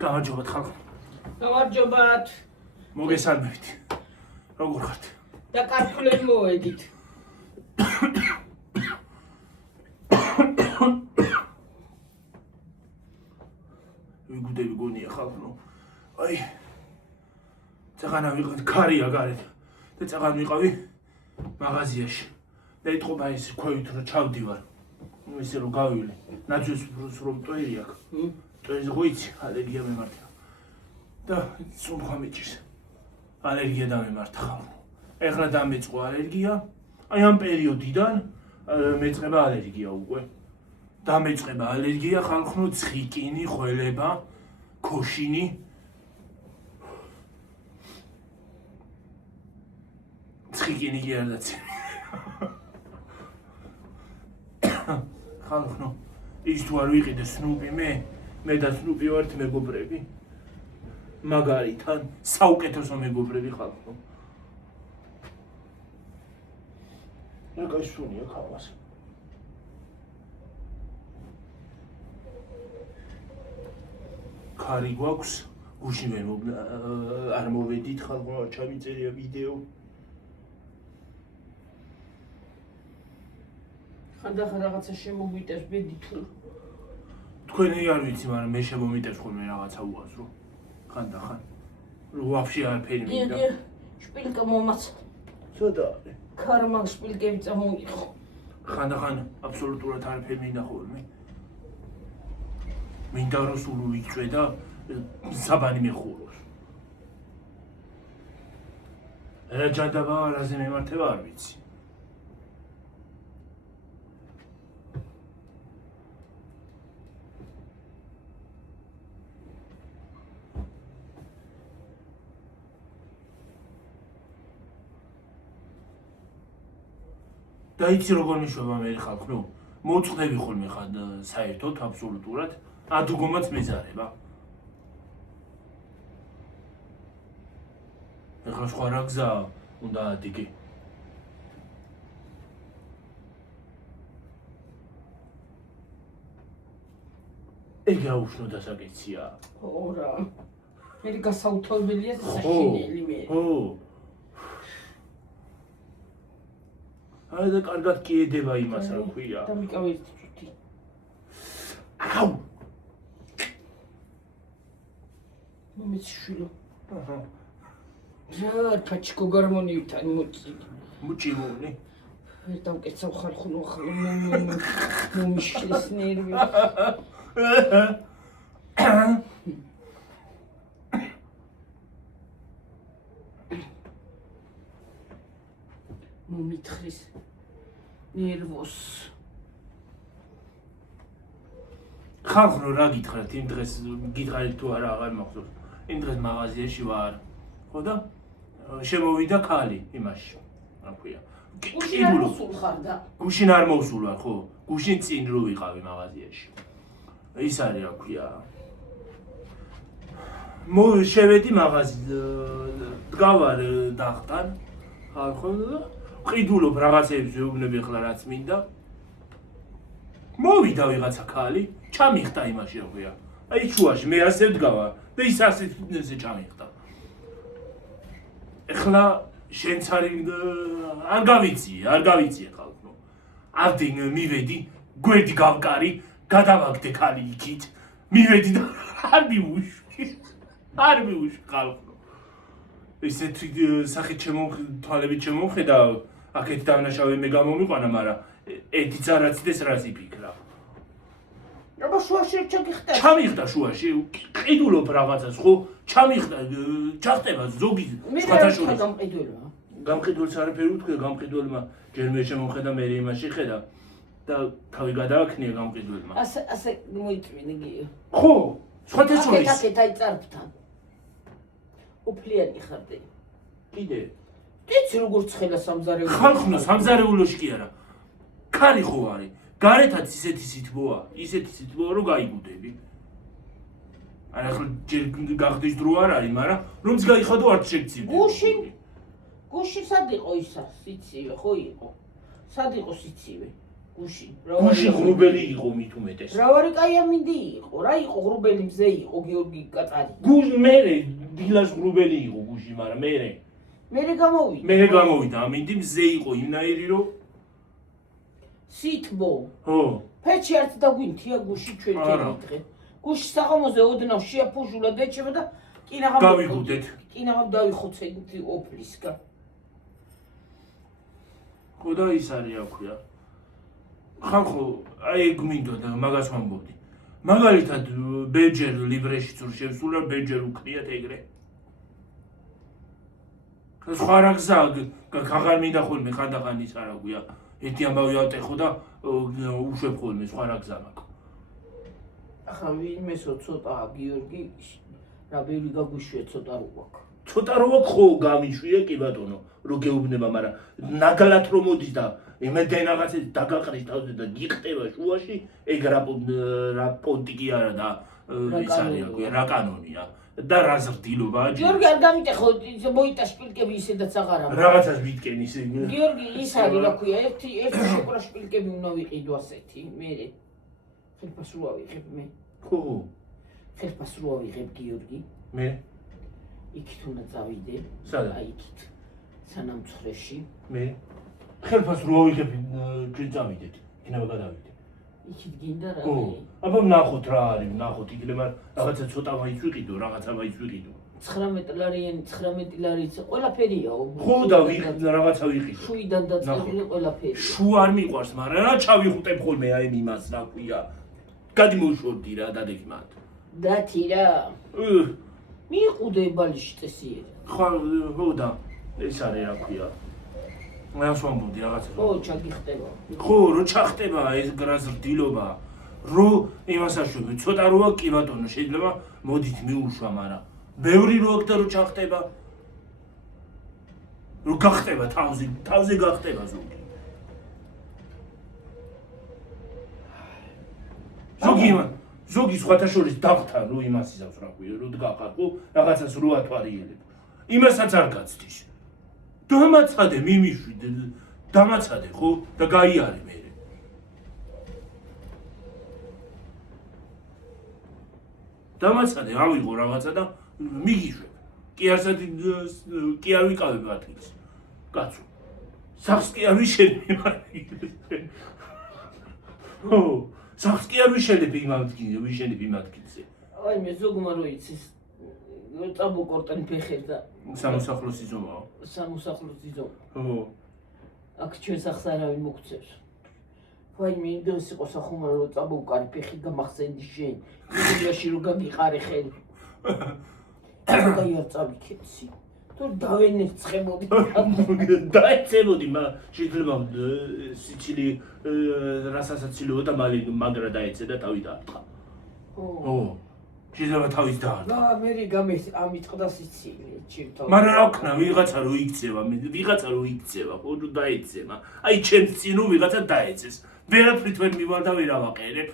გამარჯობათ ხალხო. გამარჯობათ. მოგესალმებით. როგორ ხართ? და კარტულები მოვედით. ვიგუდები გონია ხალხო. აი. წაღანა ვიყავი ქარია გარეთ. და წაღან ვიყავი მაღაზიაში. და ეთყობა ის ქვევით რომ ჩავდივარ. ისე რომ გავივლი. ნაძვის რომ ტვერი აქვს. ტვერის ღოიცი ალერგია მემართა. და სულხა მიჭირს. ალერგია დამემართა ხალხო. ეხლა დამეწყო ალერგია. აი ამ პერიოდიდან მეწყება ალერგია უკვე. დამეწყება ალერგია ხალხო, ცხიკინი, ხველება, ქოშინი. ცხიკინი კი არ დაცი. ხალხო, ის თუ არ ვიყიდე სნუპი მე და სნუპი ვართ მეგობრები. მაგარითად საუკეთესო მეგობრები ხალხო. რა გაიშუნია ხალხს. ქარი გვაქვს, გუშინ არ მოვედით ხალხო, არ ჩავიწერია ვიდეო. ხანდახან რაღაცა შემოგვიტევს ბედი თუ. თქვენი არ ვიცი, მაგრამ მე შემომიტევს ხოლმე რაღაცა უაზრო. ხანდახან. ვაფშე არაფერი მინდა. შპილკა მომაც. ცოტა არის. ქარმა შპილკები წამოიღო. ხანდახან აბსოლუტურად არაფერი მინდა ხოლმე. მინდა რომ სულ ვიწვე და საბანი მეხუროს. რა ჯადაბა რაზე მემართება არ ვიცი. და იცი როგორ მიშვება მე ხალხო, მოწყდები ხოლმე ხარ საერთოდ აბსოლუტურად, ადუგომაც მეზარება. ეხლა სხვა რა გზა უნდა ადიგე. ეგ აუშნო დასაკეცია. ხო რა. მე გასაუთებელია საშინელი მე. ხო. აი და კარგად კი ედება იმას რა ქვია. და მიკავე ერთი წუთი. აუ. მომეცშვილო. აჰა. რა კაჩკო გარმონიებთან მოწი. მუჭიმონი. ვერ დავკეცავ ხალხო ხალხო მომიშლის ნერვი. მომითხრის ნერვოს. ხალხო რა გითხრათ იმ დღეს გითხარით თუ არა აღარ მახსოვს. იმ დღეს მაღაზიაში ვარ. ხო და შემოვიდა ქალი იმაში. რა ქვია. გუშინ არ მოსულ ხარ და. გუშინ არ მოსულ ვარ, ხო? გუშინ წინ რო ვიყავი მაღაზიაში. ის არის რა ქვია. შევედი მაღაზიაში, დგავარ დახტან. ხალხო და ყიდულობ რაღაცებს ვეუბნები ახლა რაც მინდა. მოვიდა ვიღაცა ქალი, ჩამიხტა იმაში რა ქვია. აი შუაში მე ასე ვდგავარ და ის ასე ჩამიხტა. ეხლა შენც არ გავიცი ხალხო. ამდენ მივედი, გვერდი გავკარი, გადავაგდე ქალი იქით. მივედი და არ მივუშვი ხალხო. ისეთი სახით თვალებით შემომხედა, აქეთ დავნაშავე მე გამომიყვანა, მაგრამ ერთიც არ აცდეს რას იფიქრა. აბა შუაში ჩაგიხტა. ჩამიხტა შუაში, ყიდულობ რაღაცას, ხო? ჩამიხტა, ჩახტება ზოგი სხვათა შორის. გამყიდველა. გამყიდველს არაფერი უთქვია, გამყიდველმა ჯერ მე შემომხედა, მე იმაში ხედა და თავი გადააქნია გამყიდველმა. ასე მოიწვინე გიო. ხო, სხვათა შორის. აკეთ აი წარფთან. უფლიანი ხარდი. კიდე. იცი როგორ ცხელა სამზარეულოში. ხალხო, სამზარეულოში კი არა. ქარი ხო არის. გარეთაც ისეთი სითბოა, რომ გაიგუდები. არა ახლა ჯერ გახდის დრო არ არის, მაგრამ რომც გაიხადო არც შეგცივდი. გუშინ სად იყო ისა? სიცივე ხო იყო. სად იყო სიცივე? გუში გუში ღრუბელი იყო მით უმეტეს რავარი კაი ამინდი იყო რა იყო ღრუბელი მზე იყო გიორგი კატარი გუში მერე დილას ღრუბელი იყო გუში მაგრამ მერე გამოვიდა ამინდი მზე იყო იმნაირი რომ სითბო ხო ფეჩი არც დაგვინთია გუში ჩვენ დღე გუში საღამოზე ოდნავ შეაფუჟულა დეჩება და კინაღამ გავიხუდეთ კინაღამ დავიხოცე ოფლისგან ხო და ის არის აქვია ხანხო აი გვინდოდა მაგას ვამბობდი მაგალითად ბეჯერ ლიბრეში თუ შევსულა ბეჯერ უკრიათ ეგრე სხვა რა გზა გაღარ მინდა ხოლმე ხანდახან ის არა გვია ერთი ამბავი ავტეხო და უშვებ ხოლმე სხვა რა გზა მაქვს ახლა ვინმესო ცოტაა გიორგი რა ბევრი გაგვიშვია ცოტა რო გვაქვს ცოტა რო აქვს ხო გამიშვია კი ბატონო რო გეუბნება მაგრამ ნაგლად რომ მოდის და იმედენ რაღაცა დაგაყრის თავზე და გიხტება შუაში ეგ რა პონტი კი არა და ის არის რა კანონია და რა ზრდილობაა გიორგი არ გამიტეხო მოიტა შპილკები ისედაც აღარა რაღაცას ვიტკენ ისე გიორგი ის არის რა ქვია ერთი შეკრა შპილკები უნდა ვიყიდო ასეთი მე ხელფას რო ავიღებ მე ხო ხელფას რო ავიღებ გიორგი მე იქით უნდა წავიდე სადა აი იქით სანამ ცხრეში მე ხელფას რო ავიღებ ჩვენ წავიდეთ იქნება გადავიდე იქით გინდა რა აბა ნახოთ რა არის ნახოთ იქნება რაღაცა ცოტა მაინც ვიყიდო რაღაცა მაინც ვიყიდო 19 ლარიანი 19 ლარიც ყველაფერია ხო და რაღაცა ვიყიდო შუიდან დაწყებული ყველაფერი შუ არ მიყვარს მაგრამ რა ჩავიხუტებ ხოლმე აი იმას რა ქვია გადმოშორდი რა დადექი მათ დათი რა მიყუდე ბალიში წესიერი ხო და ეს არის რა ქვია მას ვამბობდი რაღაცა ხო ჩაგიხტება ხო რო ჩახტება ეს გრაზრდილობა რო იმას აშვები ცოტა როა კი ბატონო შეიძლება მოდით მიუშვა მაგრამ ბევრი რო აქ და რო ჩახტება რო გახტება თავზე გახტება ზოგი სხვათა შორის დაღთან რო იმას იზავს რა ქვია რო დგახარ ხო რაღაცას რო ათვარიელებ იმასაც არ გაცდის დამაცხადე მიმიშვი დამაცხადე ხო და გაიარე მე დამაცხადე ავიღო რაღაცა და მიგიშვებ კი არ ვიკავებ ადგილს კაცო სახს კი არ ვიშენებ ხო სახს კი არ ვიშენებ იმ ადგილზე აი მე ზოგმა რო იცის წაბუკორტენ ფეხեր და სამოსახლოს იზომაო სამოსახლოს იზომა ხო აქ ჩვენ სახს არავინ მოგწევს ვაი მე იმდენს იყო სახუმარო რომ წაბუკარი ფეხი გამახსენდი შენ იგიაში რო გაგიყარე ხელი აი არ წავიქეცი თუ დავენერცხებოდი დაეცემოდი შეიძლება სიცილი რასასაცილოა და მალე მაგრა დაეცე და თავი დაარტყა ხო შეიძლება თავის დაარტყა მე ამიტყდა სიცილი ჩირთო მაგრამ რა ვქნა ვიღაცა რო იქცევა ხო თუ დაეცემა აი ჩემს წინ რო ვიღაცა დაეცეს ვერაფრით ვერ მივალ და ვერ ავაყენებ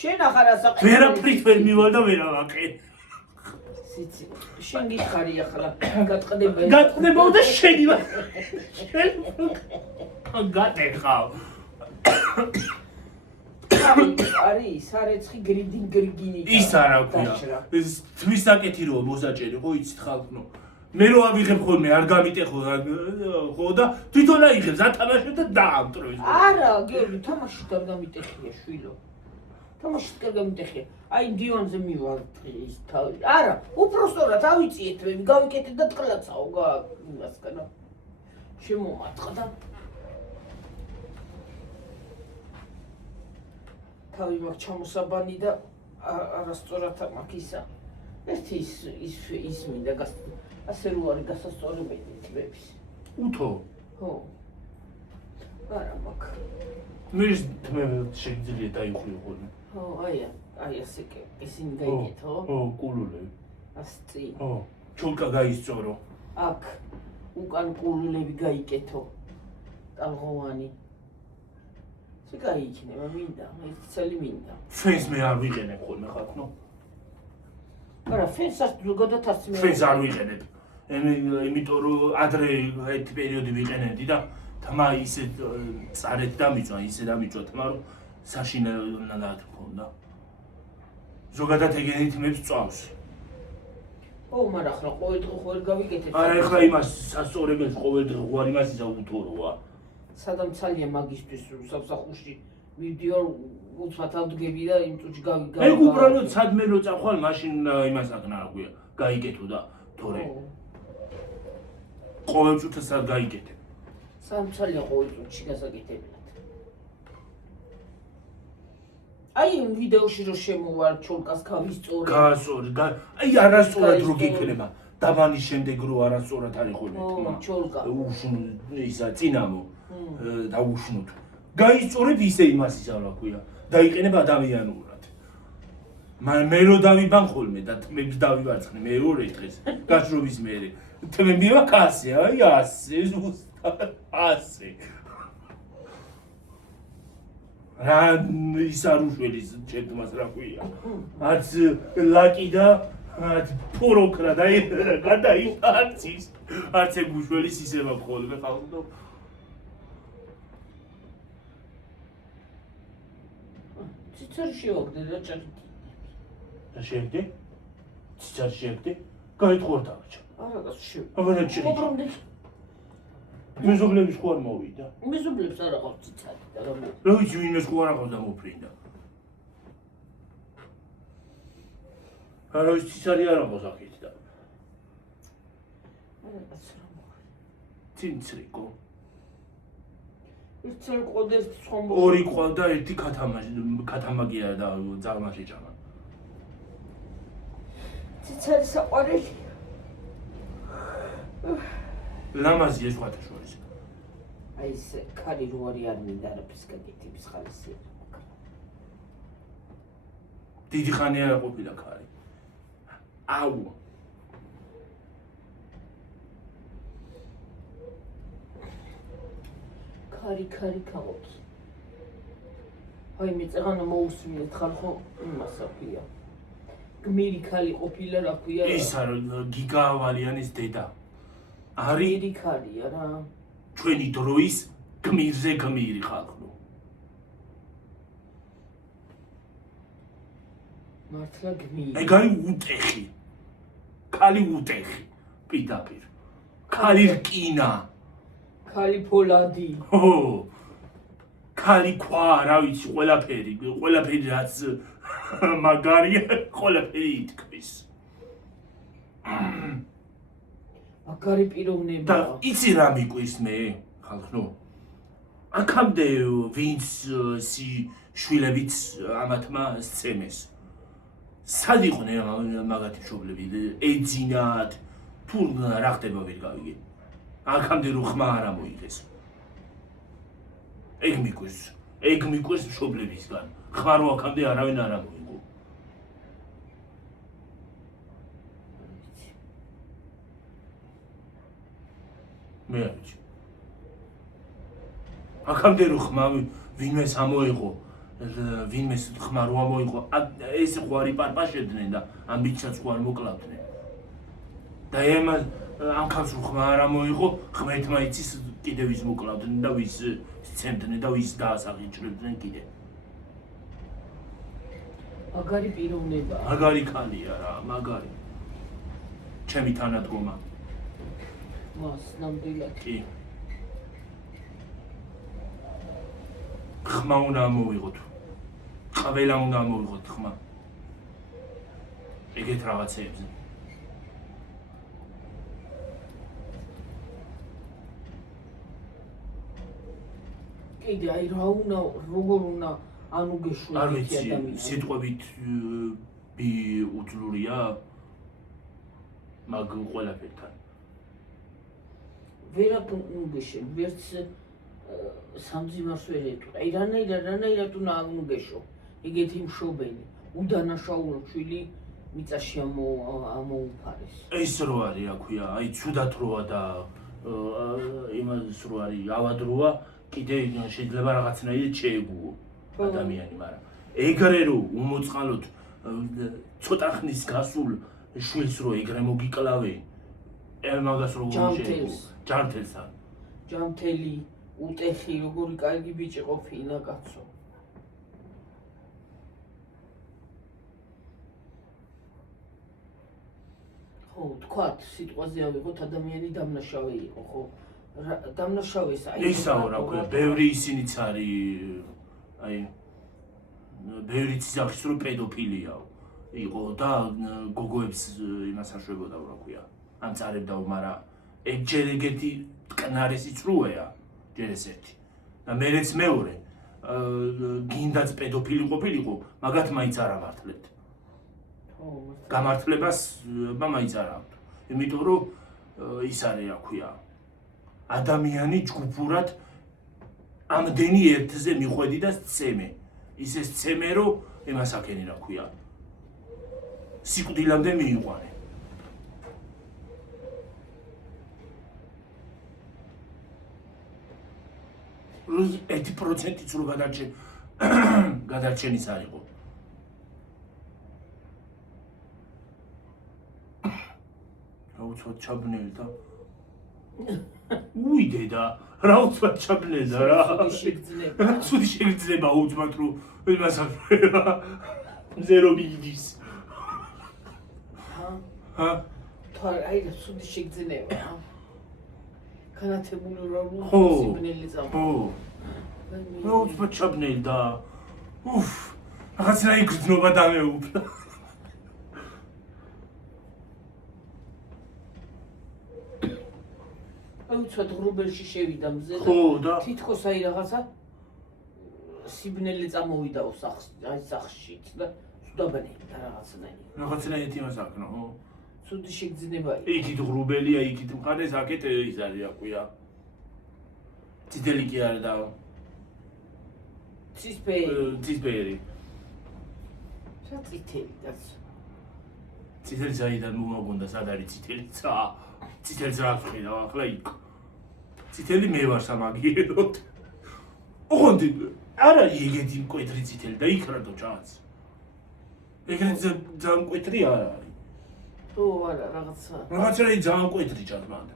შენ ახარ ასაყენებ ვერაფრით ვერ მივალ და ვერ ავაყენებ სიცი შენ გიხარი ახლა გატყდება და შენი გატეხავ არის სარეცხი გრიგინი ის არა ქვია ეს თვის საკეთი რო მოსაჭერი ხო იცით ხალხო მე რო ავიღებ ხოლმე არ გამიტეხო ხო და თვითონ აიღებს ათამაშებ და დაამტრო არა გიორგი თამაშით არ გამიტეხია შვილო თამაშით არ გამიტეხია აი დივანზე მივალ ის თავი არა უпростоრად ავიწიეთ მე გავიკეთე და ტყლაცაო იმასგან შემომატყდა თავი მაგ ჩამოსაბანი და არასწორად მაქვს ისა ერთი ის მინდა ასე რო არის გასასწორებელი თბების უთო ხო არა მაქვს მე შეიძლება დაიხვიო ხოლმე ხო აი ასე კი ისინი გაიგეთო ხო კულულები ასწი ხო ჩულკა გაისწორო აქ უკან კულულები გაიკეთო ტალღოვანი გაიქნება მინდა ეს ცელი მინდა ფენს მე არ ვიყენებ ხოლმე ხათნო არა ფენს არ ზოგადად ფენს არ ვიყენებ იმიტომ რომ ადრე ერთი პერიოდი ვიყენებდი და თმა ისე წარეთ დამიწვა, ისე დამიწვა თმა, რომ საშინელად მქონდა. ზოგადად ეგენი თმებს წვავს. ო, მაგრამ ახლა ყოველ დღე ხო ვერ გავიკეთებ. არა, ეხლა იმას სასწორებელს ყოველ დღე ვარ იმას იზაუთოროა. სადამ ცალია მაგისტრის სამსახურში მივდივარ უცბად ავდგები და იმ წუთში ეგ უბრალოდ სადმე რო წახვალ მაშინ იმას აკნააგვია, გაიკეთო და თორე. ყოველ წუთას სად გაიკეთე. სადამ ცალია ყოველ წუთში გასაკეთებინათ. აი იმ ვიდეოში რო შემოვარ ჩოლკას გავისწორე. გაასწორე, აი არასწორად რო გიქნება. დაბანის შემდეგ რო არასწორად არის ხოლმე თქმა. ჩოლკა. უშნო ისა წინამო დაუშნოთ. გაისწორებ ისე იმას ისა რა ქვია. დაიყენებ ადამიანურად. მე რო დავიბან ხოლმე და თმებს დავივარცხნე მე ორ დღეს გაჭრობის მერე. თმები ვაკასე, აი ასე ზუსტად ასე. რა ის არ უშველის ჩემთმას რა ქვია. არც ლაკი და არც ფოროკრა და გადაიხარცის. არც ეგ უშველის ისე მაქვს ხოლმე ხალხო. ციცარი შევაგდე და ჭარით. და შეეგდე? ციცარი შეეგდე? გაიტყორ დავჭა. არა, შევ. აბა მობრუნდი. მეზობლების ხო არ მოვიდა? მეზობლებს არ აყავს ციცარი და რა მოვიდა. რა ვიცი ვინმეს ხო არ აყავს და მოფრინდა. არა ის ციცარი არ აყავს აქეთ და. რაღაც რა მოვიდა. ცინცრიკო. ერთი ყოდეს ცხომბო. ორი ყვა და ერთი ქათამაგია და ძალმაში ჭამა. ციცარი საყვარელი. ლამაზია სხვათა შორის. აი ეს ქარი რო არ მინდა არაფერს გაკეთების ხალისი. დიდი ხანი არ ყოფილა ქარი. აუ. ქარი ქაყოფს. აი მე წაღანა მოусმინეთ ხალხო იმას აქვია. გმირი ქალი ყოფილა რა ქვია. ის არ გიგა ავალიანის დედა. არის გმირი ქალია რა. ჩვენი დროის გმირზე გმირი ხალხო. მართლა გმირი. ეგ არის უტეხი. ქალი უტეხი. პირდაპირ. ქალი რკინა. ქალი ფოლადი. ო ქალი ქვა, რა ვიცი, ყველაფერი რაც მაგარია, ყველაფერი ითქმის. მაგარი პიროვნება. და იცი რა მიყვირს მე, ხალხო? აქამდე ვინც შვილებიც ამათმა სცემეს. სად იყვნენ მაგათი მშობლები? ეძინათ, თუ რა ხდება ვერ გავიგე. აქამდე რო ხმა არ ამოიღეს. ეგ მიყვირს მშობლებისგან. ხმა რო აქამდე არავინ არ ამოიღო. მე არ ვიცი. აქამდე რო ხმა ვინმეს ამოიღო, ვინმეს ხმა რო ამოიღო, ეს ხო არის პარპაშედნენ და ამბიცაც ხო არ მოკლავდნენ. და ამ ქალს რო ხმა არ ამოიღო, ღმერთმა იცის კიდევ ვის მოკლავდნენ და ვის სცემდნენ და ვის დაასაღიჭრებდნენ კიდე. მაგარი პიროვნება. მაგარი ქალია რა, მაგარი. ჩემი თანადგომა. მას ნამდვილად. კი. ხმა უნდა ამოვიღოთ. ყველა უნდა ამოვიღოთ ხმა. ეგეთ რაღაცეებზე. კიდე აი როგორ უნდა ანუგეშო არ ვიცი სიტყვებით უძლურია მაგ ყველაფერთან ვერაფ უნუგეშე ვერც სამძიმარს ვერ ეტყვი აი რანაირად უნდა ანუგეშო იგეთი მშობელი უდანაშაულო ჩვილი მიწაში ამოუფარეს ეს რო არის რა ქვია აი ცუდად როა და იმას რო არის ავადროა კიდე შეიძლება რაღაცნაირად შეეგუო ადამიანი, მაგრამ ეგრე რო უმოწყალოთ ცოტა ხნის გასულ შვილს რო ეგრე მოგიკლავე, მაგას რო შეეგუო. ჯანმრთელსა. ჯანმრთელი უტეხი როგორი კარგი ბიჭი ყოფილა კაცო. ხო, თქვათ, სიტყვაზე ავიღოთ ადამიანი დამნაშავე იყო, ხო? დამნაშავე ისაო რა ქვია, ბევრი ისინიც არის, აი ბევრი ციხის რო პედოფილიაო. იყო და გოგოებს იმას აშვებოდა რა ქვია. ამ წარებდაო, მაგრამ ეგ ჯერ ეგეთი მტკნარი სიცრუეა, ჯერ ეს ერთი. და მერეც მეორე, გინდაც პედოფილი ყოფილიყო, მაგათ მაინც არ ამართლებთ. გამართლებას მაინც არ აქვს. იმიტომ რომ ის არის რა ქვია. ადამიანი ჯგუფურად ამდენი ერთზე მიხვედი და სცემე. ისე სცემე რომ იმას აქენი რა ქვია. სიკვდილამდე მიიყვანე. რო 1%-იც რო გადარჩენის არ იყო. რაუცბად ჩაბნელი და უიდე და რაუცბად ჩაბნელა რა. ცუდი შეგრძნება უცბად რომ იმას აღება. ზერო მიდის. ჰა? აი რა ცუდი შეგრძნება. განათებული რა სიბნელი წამო. ხო. რაუცბად ჩაბნელი და უფ რაღაცა იგრძნობა დამეუფლა. აუცილებლად ღრუბელში შევიდა მზე და თითქოს აი რაღაცა სიბნელი წამოვიდაო სახლშიც და სუდაბნელი და რაღაცნაირად იმას აკნო, ხო? ცუდი შეგრძნება. იქით ღრუბელია, იქით მყარეს, აქეთ ის არის რა ქვია. წითელი კი არა და ცისფერი. რა წითელი და წითელი საიდან მომაგონდა, სად არის წითელი ცა? წითელს რა ვხედავ ახლა იქ. წითელი მე ვარ სამაგიეროდ. ოღონდ არა ეგეთი მკვეთრი წითელი და იქ რატო ჩანს? ეგრეთ ძალიან მკვეთრი არ არის. ო არა რაღაცა. რაღაცა ძალიან მკვეთრი ჩანს მანდ.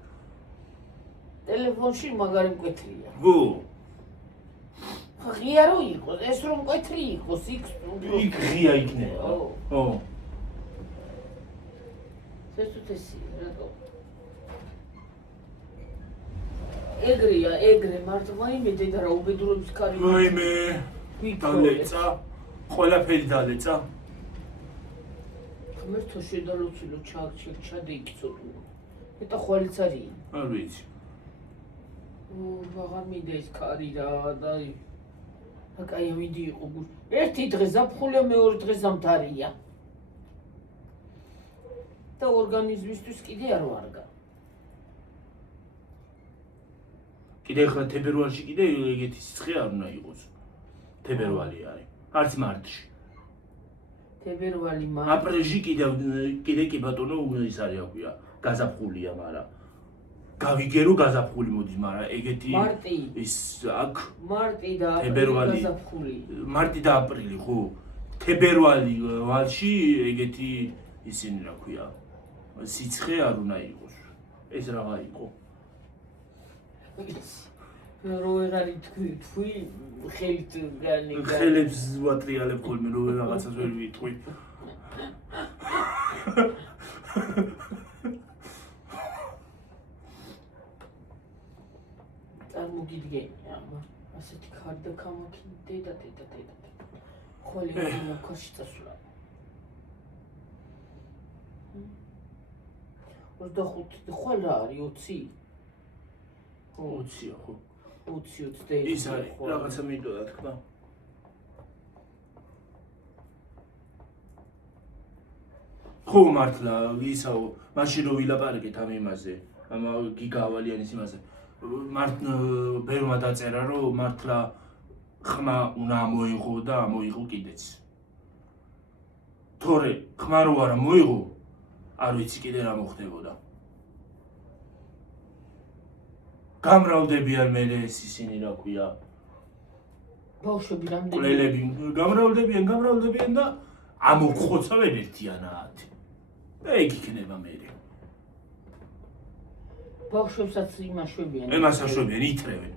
ტელეფონში მაგარი მკვეთრია. გო. ღია რო იყოს, ეს რომ მკვეთრი იყოს, იქ ღია იქნება. ო. სესუთესი რატო? ეგრე მარტო მაიმე დედა რა უბედურების კარი. მაიმე. დალეცა. ყველაფერი დალეცა. ღმერთო შედალოცილო ჩადეიქცოდო. მეტა ხვალიც არის. არ ვიცი. აღარ მინდა ის კარი რა და აკაი ვიდი იყო. ერთი დღე ზაფხულია, მეორე დღე ზამთარია. და ორგანიზმისთვის კიდე არ ვარგა. კიდე ხა თებერვალში კიდე ეგეთი სიცხე არ უნდა იყოს. თებერვალი არის. არც მარტში. თებერვალი აპრილში კიდე კი ბატონო ის არის აქვია. გაზაფხულია, მაგრამ გავიგერო გაზაფხული მოდის, მაგრამ ეგეთი ის აქ მარტი და თებერვალი გაზაფხული. მარტი და აპრილი ხო? თებერვალში ეგეთი ისინი რა ქვია. სიცხე არ უნდა იყოს. ეს რაღა იყო. რო ვეღარ ითქვი, ხელით განი. ხელებს ვატრიალებ ხოლმე, რო რაღაცას ვერ ვიტყვი. წარმოგიდგენია, ასეთი ქარდა გამაქინე დედა. ხოლე მოქაში წასვლა. 25 ხვალ რა არის 20? 20-ია ხო? 20 ის არის რაღაცა მინდოდა თქმა. ხო მართლა ისაო, მაშინ რო ვილაპარაკეთ ამ იმაზე, ამ გიგა ავალიანის იმაზე. ბერმა დაწერა რომ მართლა ხმა უნდა მოიღო და მოიღო კიდეც. თორე ხმა რო არა მოიღო, არ ვიცი კიდე რა მოხდებოდა. გამრავლდებიან მე ეს ისინი რა ქვია. ბავშვები რამდენი? კვლელები გამრავლდებიან და ამოხოცავენ ერთიანად. ეგ იქნება მე. ბავშვებსაც იმაშვებიან. იმას აშვებიან, ითრევენ.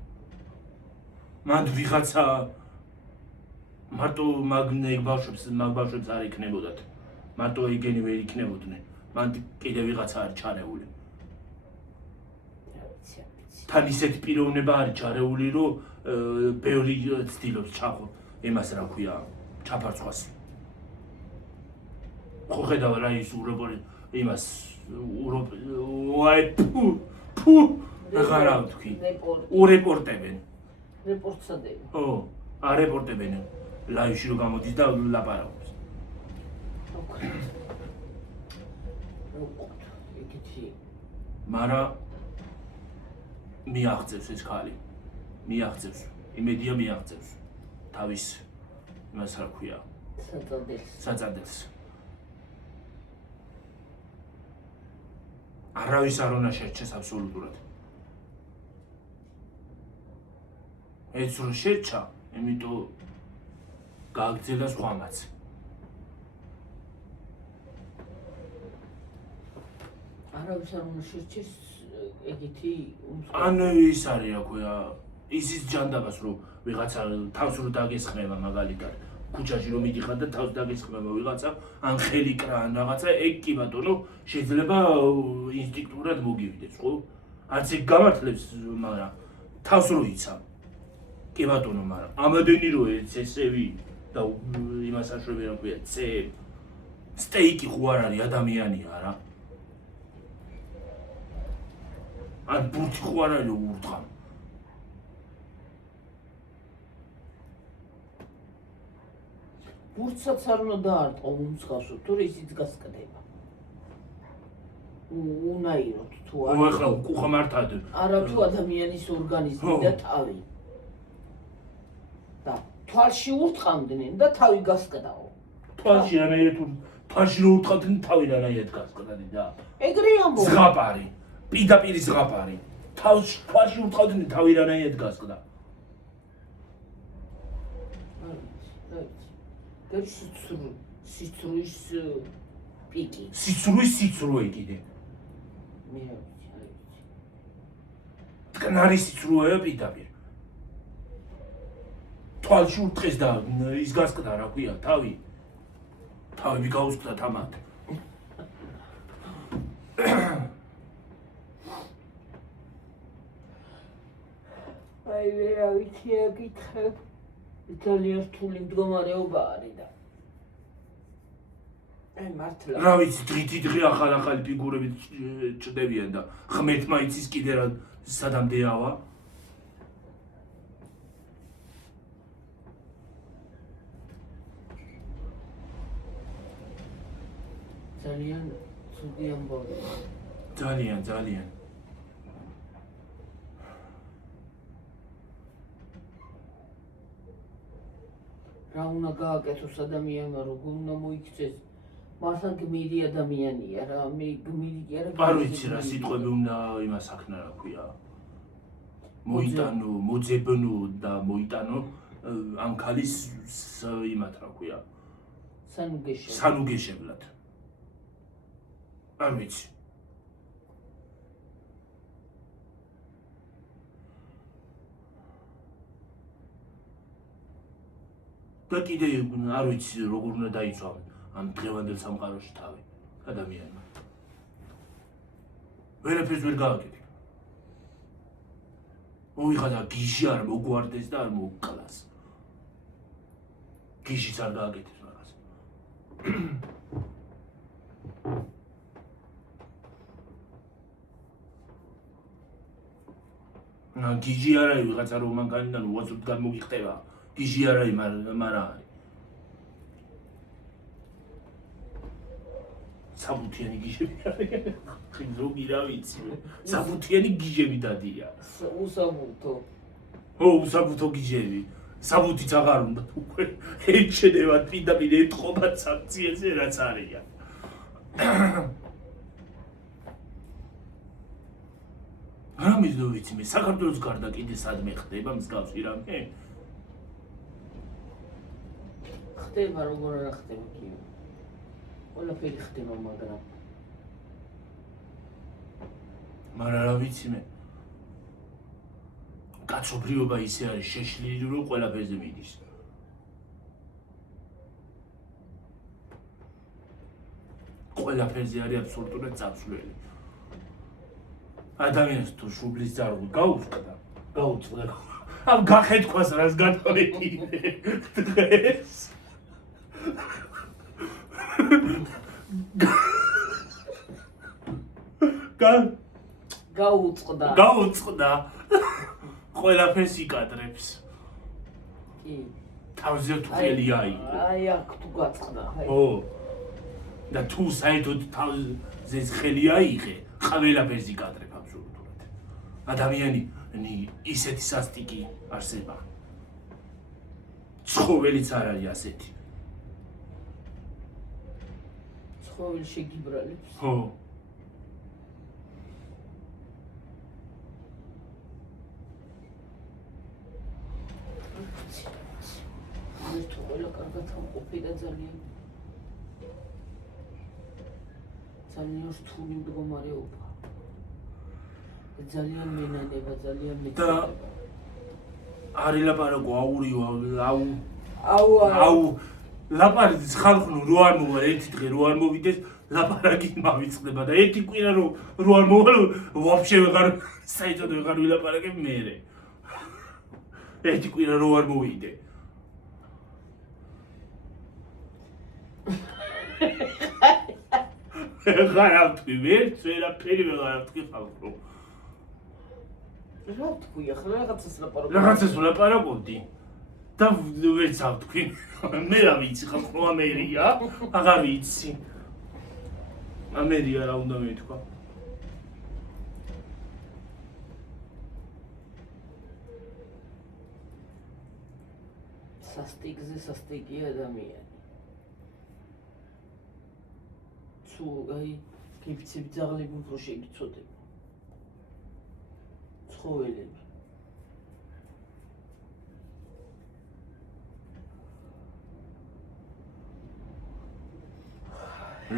მან ვიღაცა მარტო მაგ ბავშვებს არ იქნებოდათ. მარტო ეგენი ვერ იქნებოდნენ. მან კიდე ვიღაცა არის ჩარეული. თან ისეთი პიროვნება არის ჩარეული, რომ ბევრი ცდილობს ჩახო იმას რა ქვია, ჩაფარცხვას. ხო ხედავ რა ის იმას ფუ აღარა ვთქვი. ურეპორტებენ. რეპორტსადები. ო, არეპორტებენ. ლაივში რო გამოდის და ლაპარაკობს. ეგეთი. მარა მიაღწევს ეს ხალი. მიაღწევს. იმედია მიაღწევს. თავის იმას რა ქვია. საწადელს. არავის არ უნდა შერჩეს აბსოლუტურად. ეს რო შერჩა, იმიტომ გააგრძელა სხვამაც. არავის არ უნდა შერჩეს ეგეთი ან ის არის რა ქვია, ისიც ჯანდაბას რომ ვიღაცა თავს რო დაგესხმება მაგალითად. ქუჩაში რომ მიდიხარ და თავს დაგესხმება ვიღაცა, ან ხელი კრა ან რაღაცა, ეგ კი ბატონო, შეიძლება ინსტინქტურად მოგივიდეს, ხო? არც ეგ გამართლებს, მაგრამ თავს რო იცავ. კი ბატონო, მაგრამ ამადენი რო ესევი და იმას აშვები რა ქვია, სტეიკი ხო არ არის ადამიანია რა. ან ბურთი ხო არ არის ურთხამ. ბურთსაც არ უნდა დაარტყო უმსხავსო, თუ ისიც გასკდება. უნაიროდ თუ ო ახლა უხმართად. არა თუ ადამიანის ორგანიზმი და თავი. და თვალში ურტყამდნენ და თავი გასკდაო. თვალში რანაირად თვალში რო ურტყავდნენ თავი რანაირად გასკდადი და ეგრე ამბობ. ზღაპარი, პირდაპირ ზღაპარი. თვალში ურტყავდნენ თავი რანაირად გასკდა. სიცრუის პიკი. სიცრუე კიდე. ტკნარი სიცრუეა პირდაპირ. თვალში ურტყეს და ის გასკდა რა ქვია, თავი. თავი გაუსკდა თამათ. აი რა ვიცი აკითხებ. ძალიან რთული მდგომარეობა არის და აი მართლა რა ვიცი დღე ახალი ფიგურები ჭდებიან და ღმერთმა იცის კიდე რა სადამდეავა. ძალიან ცუდი ამბავია. ძალიან. რა უნდა გააკეთოს ადამიანმა, როგორ უნდა მოიქცეს? მართლა გმირი ადამიანია რა, მე გმირი კი არა. არ ვიცი რა სიტყვები უნდა იმას აქნა რა ქვია. მოიტანო, მოძებნო და მოიტანო ამ ქალის იმათ რა ქვია. სანუგეშებლად. არ ვიცი. და კიდე არ ვიცი როგორ უნდა დაიცვა ამ დღევანდელ სამყაროში თავი ადამიანმა. ვერაფერს ვერ გააკეთე. მოიხადა გიჟი არ მოგვარდეს და არ მოუკლას. გიჟიც არ გააკეთეს მაგას. გიჟი არ არის ვიღაცა რომ მანქანიდან უაცოდ გამოგიხტება. გიჟი არ არის, მაგრამ არის. საბუთიანი გიჟები არის. ხინძოგი რა ვიცი. საბუთიანი გიჟები დადია. უსაბუთო. ო, უსაბუთო გიჟები. საბუთიც აღარ უნდა უკვე. ეჩედება პირდაპირ ეთყობა საქციაზე რაც არიან. რა მიზნო ვიცი მე საქართველოს გარდა კიდე სადმე ხდება მსგავსი რამე? ხდება როგორ არ ხდება კი. ყველაფერი ხდება მაგრამ რა ვიცი მე. კაცობრიობა ისე არის შეშლილი, რომ ყველაფერზე მიდის. ყველაფერზე არის აბსოლუტურად წამსვლელი. ადამიანს თუ შუბლის ძარღვი გაუწყდა. ამ გახეთქვას რას გადავეკიდე დღეს. გაუწყდა. ყველაფერს იკადრებს. კი. თავზე თუ ხელი აიღო. აი აქ თუ გაწყდა. ო. და თუ საერთოდ თავზე ხელი აიღე, ყველაფერს იკადრებ აბსოლუტურად. ადამიანი ისეთი სასტიკი არსება. ცხოველიც არ არის ასეთი. ცხოველი შეგიბრალებს. ხო. თუ ყველა კარგად ამყოფი და ძალიან რთული მდგომარეობა. ძალიან მენანება, ძალიან და არ ილაპარაკო ლაპარაკის ხალხნო რო არ მოვა ერთი დღე რო არ მოვიდეს ლაპარაკი მავიწყდება და ერთი კვირა რო არ მოვა ვაფშე ვეღარ საერთოდ ვეღარ ვილაპარაკებ მერე. ერთი კვირა რო არ მოვიდე. ვეღარ ავთქვი, ვერაფერი ვეღარ ავთქვი ხალხო. რა თქვია, ხო რაღაცას ვლაპარაკობდი და ვერც ავთქვი. მე რა ვიცი ხალხო ამერია, აღარ ვიცი. ამერია რა უნდა მეთქვა. სასტიკზე სასტიკი ადამიანი. თუ აი გიფცებ ძაღლები უფრო შეგიცოდება. ცხოველები.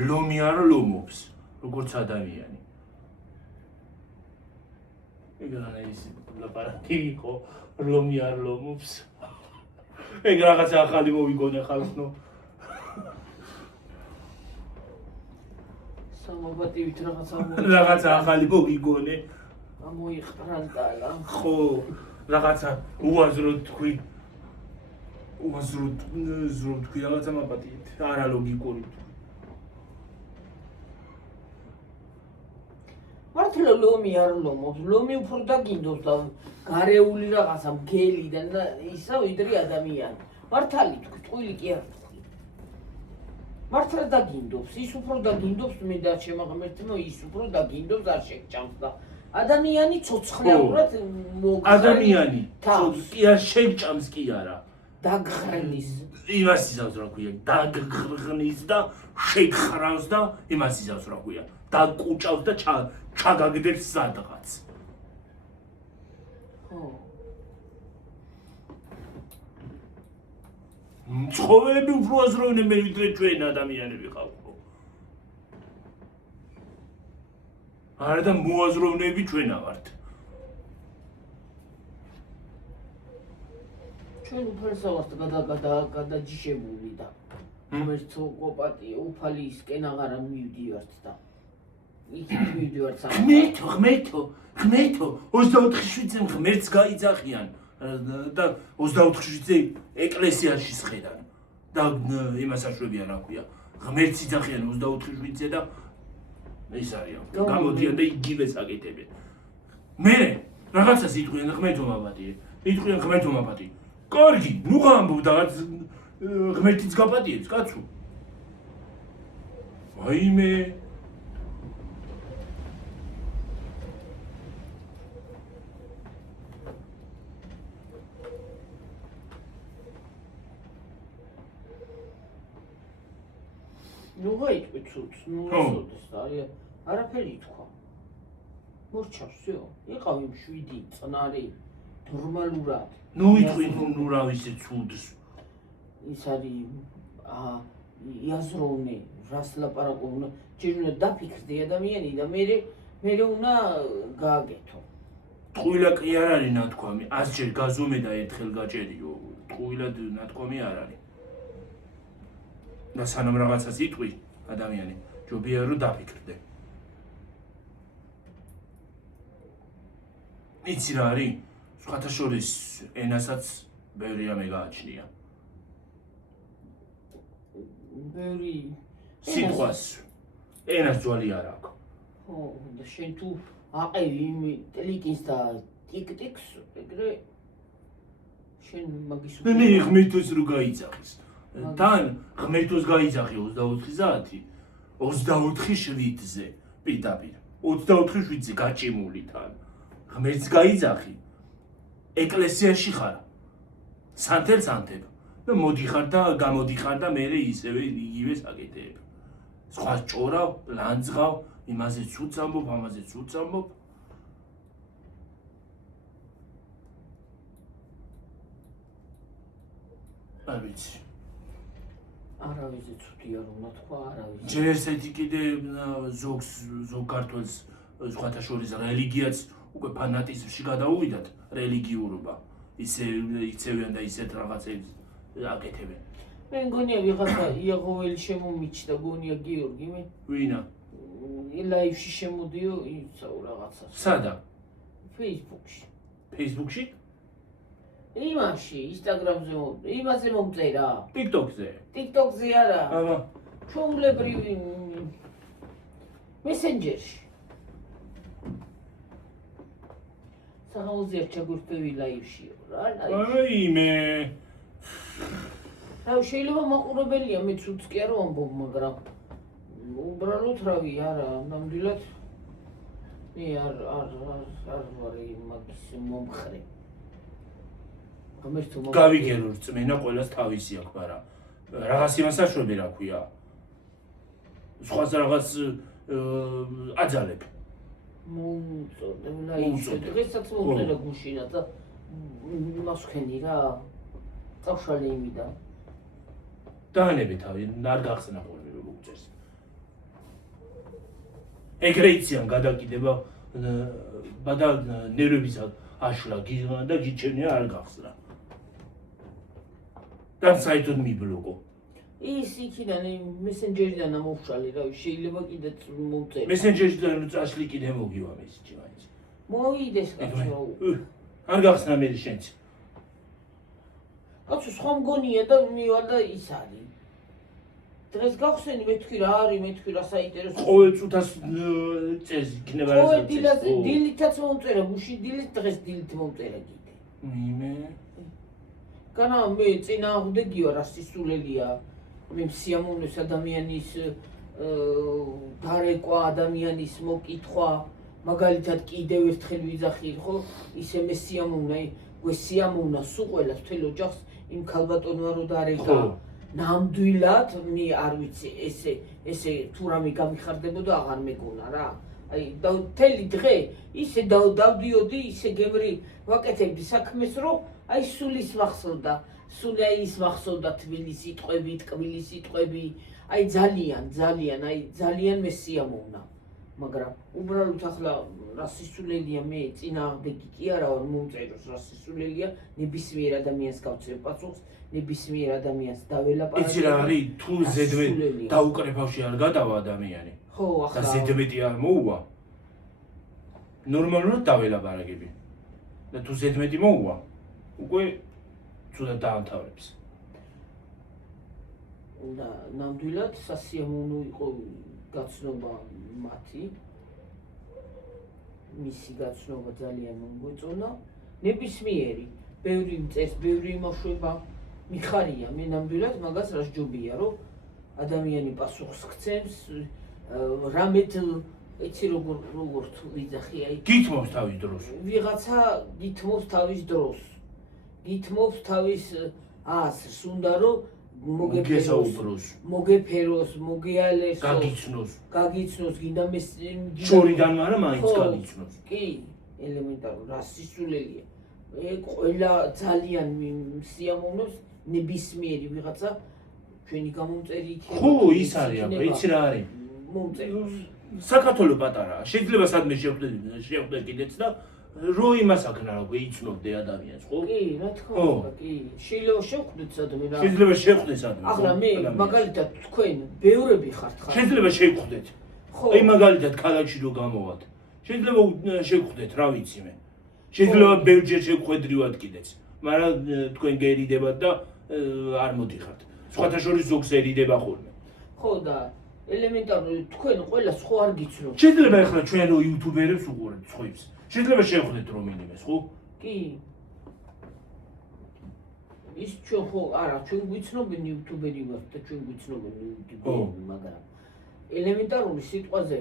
ლომი არ ლომობს, როგორც ადამიანი. ეგ რა ის ლაპარაკი იყო, ლომი არ ლომობს. ეგ რაღაცა ახალი მოვიგონე ხალხო. სამობატივით რაღაცა ახალი მოვიგონე. ამოიხრანტალა. ხო, რაღაცა უაზრო თქვი. უაზრო თქვი რაღაცა მაპატიეთ, არა ლოგიკური. მართლა ლომი არ ლომობს, ლომი უფრო დაგინდობს და გარეული რაღაცა მგელი და ისა ვიდრე ადამიანი. მართალი თქვი, ტყუილი კი არ თქვი. მართლა დაგინდობს, ის უფრო დაგინდობს მე და შემაღმერთმო ის უფრო დაგინდობს არ შეგჭამს და ადამიანი ცოცხლაურად ადამიანი კი არ შეგჭამს კი არა. დაგხრნის. იმას იზავს რა ქვია, დაგხრნის და შეგხრავს და იმას იზავს რა ქვია. დაკუჭავს და ჩაგაგდებს სადღაც. ხო. ცხოველები უფრო აზროვნებენ ვიდრე ჩვენ ადამიანები ხალხო. არა და მოაზროვნეები ჩვენა ვართ. ჩვენ უფალსა ვართ გადაჯიშებული და ღმერთო კოპატი უფალისკენ აღარ მივდივართ და იქით მივდივართ ღმერთო 24 შვიცემ ღმერთს გაიძახიან და 24 შვიცე ეკლესიაში სხედან და იმას აშვებიან რა ქვია ღმერთს იძახიან 24 შვიცე და ეს არის გამოდიან და იგივეს აკეთებენ მე რაღაცას იტყვიან ღმერთო მაპატიე იტყვიან ღმერთო მაპატიე კარგი ნუ გამბობ და ღმერთიც გაპატიებს კაცო ვაიმე ნუ გაიტყვი ცუდს, ნუ ისოდეს, არაფერი თქვა. მორჩავს, всё. იყავ იმ 7 წნარი, ნორმალურად. ნუ იტყვი ნუ რა ვიცი ცუდს. ის არის იაზროვნე, რას ლაპარაკობ, ჯერ უნდა დაფიქრდე ადამიანი და მე უნდა გააკეთო. ტყუილა კი არ არის ნათქვამი, 100 ჯერ გაზომე და ერთხელ გაჭერიო. ტყუილად ნათქვამი არ არის. და სანამ რაღაცას იტყვი ადამიანი, ჯობია რომ დაფიქრდე. იცი რა არის? სხვათა შორის ენასაც ბევრი რამე გააჩნია. ბევრი სიტყვას ენას ძვალი არ აქვს. ხო, და შენ თუ აყევი იმ ტლიკინს და ტიკ-ტიკს, ეგრე შენ მაგის მე ღმერთოს რო გაიძახის. თან ღმერთოს გაიძახი 24 საათი 24/7-ზე პირდაპირ 24/7-ზე გაჭიმული თან ღმერთს გაიძახი ეკლესიაში ხარ სანთელ და მოდიხარ და გამოდიხარ და მე ისევე იგივე საკეთებ სხვა ჭორავ ლანძღავ იმაზეც უცამბობ ამაზეც უცამბობ არ ვიცი არავიზე ცუდია რომ ნათქვა არავის ჯერ ესეთი კიდე ზოგ ქართველს სხვათა შორის რელიგიაც უკვე ფანატიზმში გადაუვიდათ რელიგიურობა ისე იცევიან და ისეთ რაღაცებს აკეთებენ მე მგონია ვიღაცა იაღოველი შემომიჩნდა გონია გიორგი მე ვინა ლაივში შემოდიო იცავ რაღაცას სადა ფეისბუქში იმაში ინსტაგრამზე იმაზე მომწერა ტიკტოკზე არა აბა ჩვეულებრივი მესენჯერში საღამოზე ჩაგვირთვევი ლაივშიო რა აი მე შეიძლება მაყურებელია მე ცუდს კი არ ვამბობ მაგრამ უბრალოდ რავი არა ნამდვილად მე არ ვარ მაგის მომხრე გავიგერო რწმენა ყველას თავისი აქვს მაგრამ რაღაც იმასაშვები რა ქვია სხვა რაღაც აძალებ მოუწოდე ლაივში დღესაც მომწერა გუშინა და მასქენი რა წავშალე იმიდან დაანები თავი არ გახსნა ხოლმე რომ უწეს ეგრე იციან გადაკიდება ბადა ნერვების აშლა და გიჩენია არ გახსნა და საერთოდ მიბლოკო ის იქიდან მესენჯერიდან ამოვშალე რა შეიძლება კიდეც მომწერა მესენჯერიდან წაშლი კიდე მოგივა მესიჯი მაინც მოვიდეს კაცო არ გახსნა მე შენც კაცო სხვა მგონია და მივა და ის არის დღეს გავხსენი მე თქვი რა არის მე თქვი რა საინტერესო ყოველ წუთას წეს იქნება რა ყოველ დილითაც მომწერა გუში დილით დღეს დილით მომწერა კიდე მე განა მე წინააღმდეგი ვარ რა სისულელია მე სიამოვნეს ადამიანის დარეკვა ადამიანის მოკითხვა მაგალითად კიდევ ერთხელ ვიძახი ხო ისე მე სიამოვნა გვესიამოვნა სულ ყველას მთელ ოჯახს იმ ქალბატონმა რო დარეკა ნამდვილად მე არ ვიცი ესე თუ რამე გამიხარდებოდა აღარ მეგონა რა აი მთელი დღე ისე დავდიოდი ისე გემრი ვაკეთებდი საქმეს რომ აი სულ ის მახსოვდა სულ აი ის მახსოვდა თბილი სიტყვები ტკბილი სიტყვები აი ძალიან მე სიამოვნა მაგრამ უბრალოდ ახლა რა სისულელია მე წინააღმდეგი კი არა ვარ მომწეროს რა სისულელია ნებისმიერ ადამიანს გავცემ პასუხს ნებისმიერ ადამიანს დაველაპარაკე იცი რა არის თუ ზედმეტ დაუკრებავში არ გადავა ადამიანი ხო ახლა და ზედმეტი არ მოუვა ნორმალურად დაველაპარაკები და თუ ზედმეტი მოუვა უკვე ცუდად დაამთავრებს და ნამდვილად სასიამოვნო იყო გაცნობა მათი მისი გაცნობა ძალიან მომგვეწონა ნებისმიერი ბევრი მწეს ბევრი იმაშვება მიხარია მე ნამდვილად მაგას რა სჯობია რომ ადამიანი პასუხს გცემს რამეთ იცი როგორ თუ ვიძახი აი გითმობს თავის დროს ვიღაცა გითმობს თავის დროს გითმობს თავის აზრს უნდა რომ მოგეფეროს მოგეალესოს გაგიცნოს გინდა მე შორიდან მაგრამ მაინც გაგიცნოს კი ელემენტარული რა სისულელია მე ყველა ძალიან სიამოვნებს ნებისმიერი ვიღაცა ჩვენი გამომწერი იქნება ხო ის არის აბა იცი რა არის მომწეროს საქართველო პატარაა შეიძლება სადმე შევხვდეთ კიდეც და რო იმას აქნა რა იცნობდე ადამიანს ხო? კი, რა თქმა უნდა, კი. შეიძლება შევხვდეთ სადმე რა. შეიძლება შევხვდეთ სადმე. ახლა მე მაგალითად თქვენ ბევრები ხართ ხარ. შეიძლება შევხვდეთ. ხო. აი მაგალითად ქალაქში რო გამოვათ. შეიძლება შევხვდეთ, რა ვიცი მე. შეიძლება ბევრჯერ შევხვედრივად კიდეც. მაგრამ თქვენ გერიდებათ და არ მოდიხართ. სხვათა შორის ზოგსერიდება ხოლმე. ხო და ელემენტარული თქვენ ყველას ხო არ გიცნობთ. შეიძლება ახლა ჩვენ რო იუთუბერებს უყურებთ სხვებს. შეიძლება შევხვდეთ რომელიმეს, ხო? კი. ის ჩვენ ხო არა, ჩვენ გვიცნობენ იუთუბერი ვართ და ჩვენ გვიცნობენ იუთუბერი, მაგრამ ელემენტარული სიტყვაზე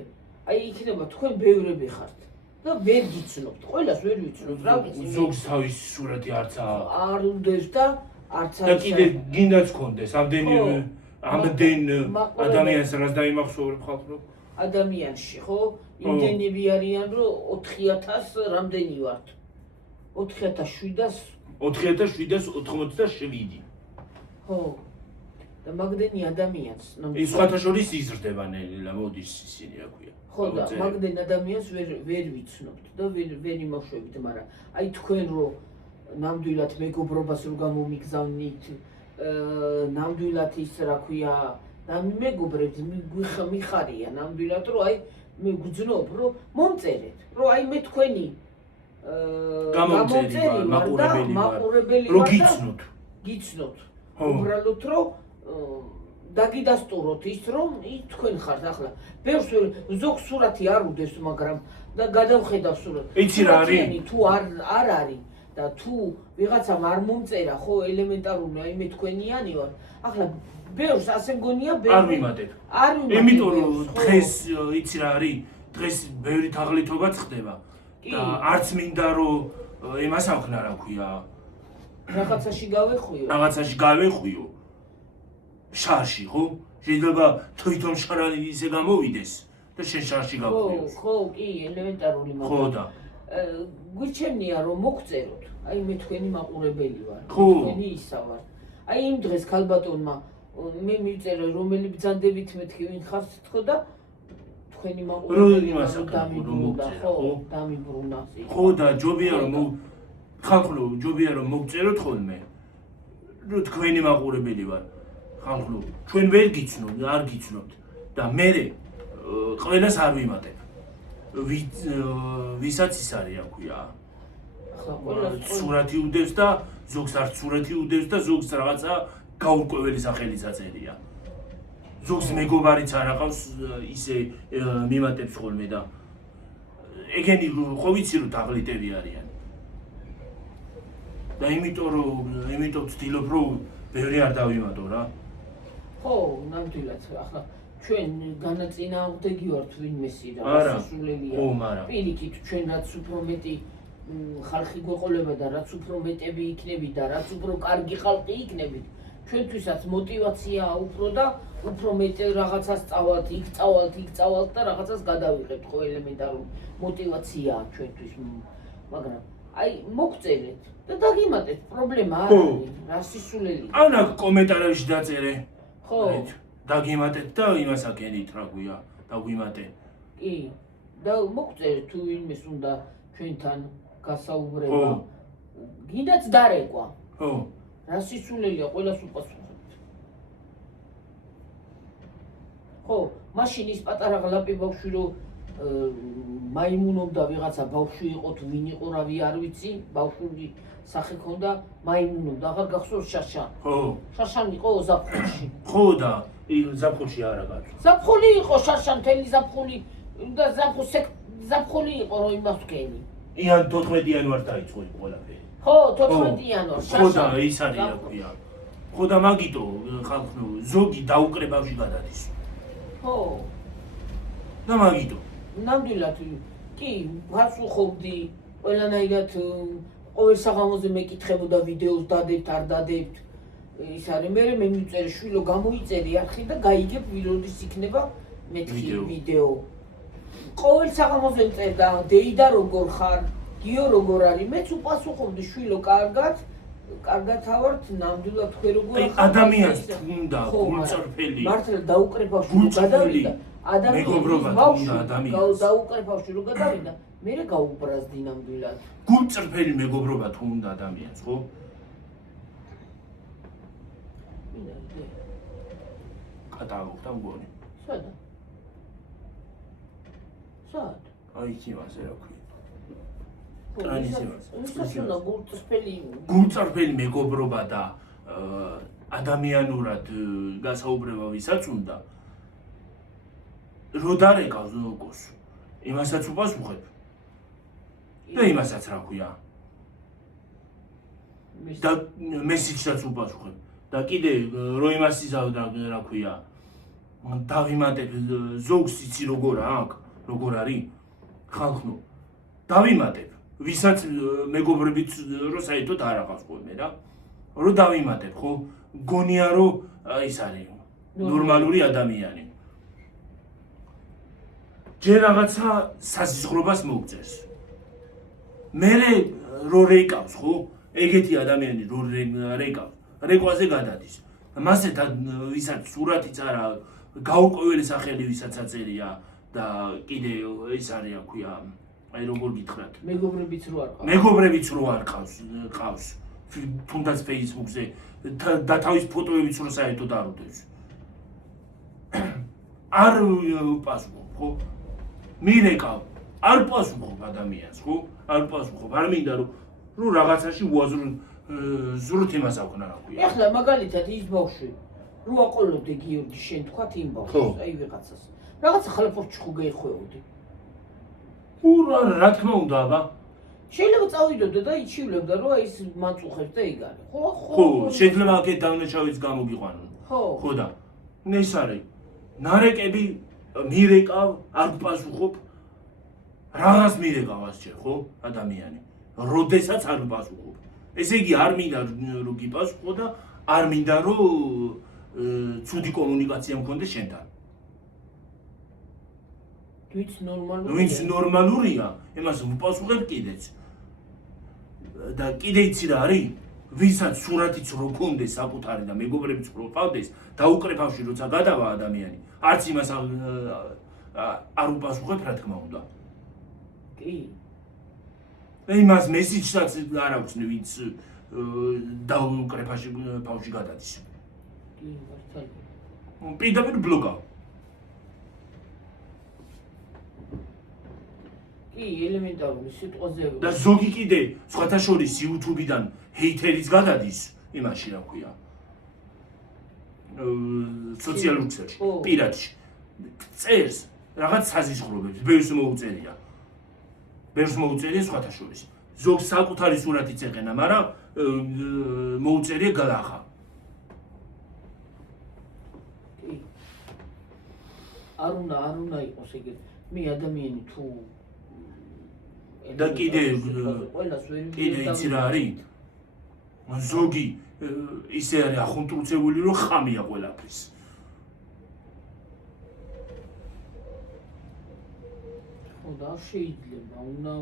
აი იქნება თქვენ ბევრები ხართ და ვერ გიცნობთ. ყველას ვერ ვიცნობთ, რა ვიცი. ზოგს თავის სურათი არცა არ უნდეს და არც და კიდე გინდაც გქონდეს ამდენ ადამიანს რას დაიმახსოვრებ ხალხო? ადამიანში ხო? იმდენები არიან რომ 4000 რამდენი ვართ? 4787. ხო. და მაგდენი ადამიანს ის სხვათა შორის იზრდება ნელა, მოდის ისინი აქვია. ხო და მაგდენ ადამიანს ვერ ვიცნობთ და ვერ იმოშვებით, მაგრამ აი თქვენ რომ ნამდვილად მეგობრობას რო გამომიგზავნით, ნამდვილად ის რა ქვია, და მეგობრებს მიხარია ნამდვილად რომ აი მე გძნობ რომ მომწერეთ, რომ აი მე თქვენი გამომწერი მაყურებელი რო გიცნოთ. უბრალოდ რომ დაგიდასტუროთ ის რომ თქვენ ხართ ახლა ბევრს ზოგ სურათი არ უდეს, მაგრამ და გადავხედავ სურათს. იცი რა არის? თუ არ არის და თუ ვიღაცამ არ მომწერა ხო ელემენტარული აი მე თქვენიანი ვარ. ახლა ბევრს ასე მგონია არ ვიმატებ. იმიტომ რომ დღეს იცი რა არის? დღეს ბევრი თაღლითობაც ხდება. და არც მინდა რომ იმას აქვნა რა ქვია. რაღაცაში გავეხვიო. შარში ხო? შეიძლება თვითონ შარანი ისე გამოვიდეს და შენ შარში გავხვიო. ხო, კი, ელემენტარული ხო და გვირჩენია რომ მოგწეროთ. აი მე თქვენი მაყურებელი ვარ. თქვენი ისა ვარ. აი იმ დღეს ქალბატონმა მე მივწერე რომელი ბრძანდებით მეთქი ვინ ხართ თქო და თქვენი მაყურებელი დამიბრუნა ხო? დამიბრუნა. ხო და ჯობია რომ ხალხო ჯობია რომ მოგწეროთ ხოლმე. რომ თქვენი მაყურებელი ვარ. ხალხო ჩვენ ვერ გიცნობთ, არ გიცნობთ და მე ყველას არ ვიმატებ. ვისაც ის არის აქვია. სურათი უდევს და ზოგს არც სურათი უდევს და ზოგს რაღაცა გაურკვეველი სახელიც აწერია. ზოგს მეგობარიც არ აყავს ისე მიმატებს ხოლმე და ეგენი ხო ვიცი რომ თაღლიტები არიან. და იმიტომ ვცდილობ რომ ბევრი არ დავიმატო რა. ხო, ნამდვილად ახლა ჩვენ განაწინააღმდეგი ვართ ვინმესი რა სასულელია. პირიქით ჩვენ რაც უფრო მეტი ხალხი გვეყოლება და რაც უფრო მეტები იქნებით და რაც უფრო კარგი ხალხი იქნებით, ჩვენთვისაც мотиваციაა უფრო და უფრო მეტ რაღაცას წავალთ, იქ წავალთ და რაღაცას გადავიღებთ ხო ელემენტარული мотиваციაა ჩვენთვის. მაგრამ აი მოგწერეთ და დაგიმატეთ, პრობლემა არ არის, რა სისულელია. ანა კომენტარებში დაწერე. ხო. დაგიმატეთ და იმას აკენით რა გვია, დაგვიმატე. კი. და მოგწერეთ თუ ვინმეს უნდა ჩვენთან გასაუბრება. გინდაც დარეკვა. ხო. რა სისულელია, ყველას უპასუხებთ. ხო, მაშინ ის პატარა ღლაპი ბავშვი რო მაიმუნობდა ვიღაცა ბავშვი იყო თუ ვინ იყო რავი არ ვიცი, ბავშვი სახე ქონდა მაიმუნობდა, აღარ გახსოვს შაშან. ხო. შაშან იყო ზაფხულში. ხო და ზაფხულში არა გაქვს. ზაფხული იყო შაშან, თელი ზაფხული და ზაფხული იყო რომ იმას ვქენი. იან 14 იანვარს დაიწყო ყველაფერი. ხო, 14 იანვარს შაშან. ხო და ის არის აქვია. ხო და მაგიტო ხალხო ზოგი დაუკრებავში გადადის. ხო. და მაგიტო ნამდვილად კი ვასუხობდი ყველანაირად ყოველ საღამოზე მეკითხებოდა ვიდეოს დადებთ არ დადებთ ის არის მე მივწერე შვილო გამოიწერე არხი და გაიგებ ვიროდის იქნება მეთქი ვიდეო ყოველ საღამოზე წერდა დეიდა როგორ ხარ გიო როგორ არის მეც უპასუხობდი შვილო კარგად ვართ ნამდვილად თქვენ როგორ ხარ ადამიანს თუნდა გულწრფელი მართლა დაუკრება შვილო გადავიდა მეგობრობა თუ უნდა ადამიანს. დაუკრეფავში რო გადავიდა, მე გაუბრაზდი ნამდვილად. გულწრფელი მეგობრობა თუ უნდა ადამიანს, ხო? კატალოგთან მგონი. სადა? სად? აი იქ იმაზე რა ქვია. ისე გულწრფელი მეგობრობა და ადამიანურად გასაუბრება ვისაც უნდა რო დარეკავს ნოკოს იმასაც უპასუხებ და იმასაც რა ქვია და მესიჯსაც უპასუხებ და კიდე რო იმას იზავ და რა ქვია დავიმატებ ზოგს იცი როგორ არის ხალხო დავიმატებ ვისაც მეგობრებით რო საერთოდ არ აღავს ხოლმე რა რო დავიმატებ ხო გონია რომ ის არის ნორმალური ადამიანი ჯერ რაღაცა სასიზღრობას მოგწერს მე რო რეკავს ხო ეგეთი ადამიანი რო რეკავს რეკვაზე გადადის მასე და ვისაც სურათიც არა გაურკვეველი სახელი ვისაც აწერია და კიდე ის არის რა ქვია აი როგორ გითხრათ მეგობრებიც რო არ ყავს თუნდაც Facebook-ზე და თავის ფოტოებიც რო საერთოდ არ უდევს არ პასუხობ ხო მირეკავ არ პასუხობ ადამიანს ხო არ პასუხობ არ მინდა რომ რაღაცაში ზრუნთ იმას აქვნა რა ქვია ეხლა მაგალითად ის ბავშვი რო აყოლოდე გიორგი შენ თქვათ იმ ბავშვს აი ვიღაცას რაღაცა ხალიფორჩი ხო გაიხვეოდი რა თქმა უნდა აბა შეიძლება წავიდოდე და იჩივლებდა რომ აი ის მაწუხებს და ეგ არის ხო შეიძლება აქეთ დავნაშავიც გამოგიყვანონ ხო და ეს არის ნარეკები მირეკავ არ გპასუხობ რაღაც მირეკავ ასჯერ ხო ადამიანი როდესაც არ გპასუხობ ესე იგი არ მინდა რომ გიპასუხო და არ მინდა რომ ცუდი კომუნიკაცია მქონდეს შენთან ვინც ნორმალურია იმას ვუპასუხებ კიდეც და კიდე იცი რა არის ვისაც სურათიც რო გქონდეს საკუთარი და მეგობრებიც რო ყავდეს დაუკრეფავში როცა გადავა ადამიანი არც იმას არ უპასუხებ რა თქმა უნდა კი იმას მესიჯსაც არ აქვს ვინც დაუკრეფავში ფავში გადადის კი მართალია პირდაპირ ბლოკავ ელემენტარული სიტყვაზე და ზოგი კიდე სხვათა შორის YouTube-დან ჰეითერიც გადადის იმაში რა ქვია სოციალურ ქსელში პირადში წერს რაღაც საზიზღრობებს ბევრს მოუწერია სხვათა შორის ზოგს საკუთარი სურათიც ეყენა მაგრამ მოუწერია გალახა არ უნდა იყოს ეგეთ მე ადამიანი თუ და კიდე იცი რა არის ზოგი ისე არის ახუნტრუცებული რომ ხამია ყველაფრის ხო და შეიძლება უნდა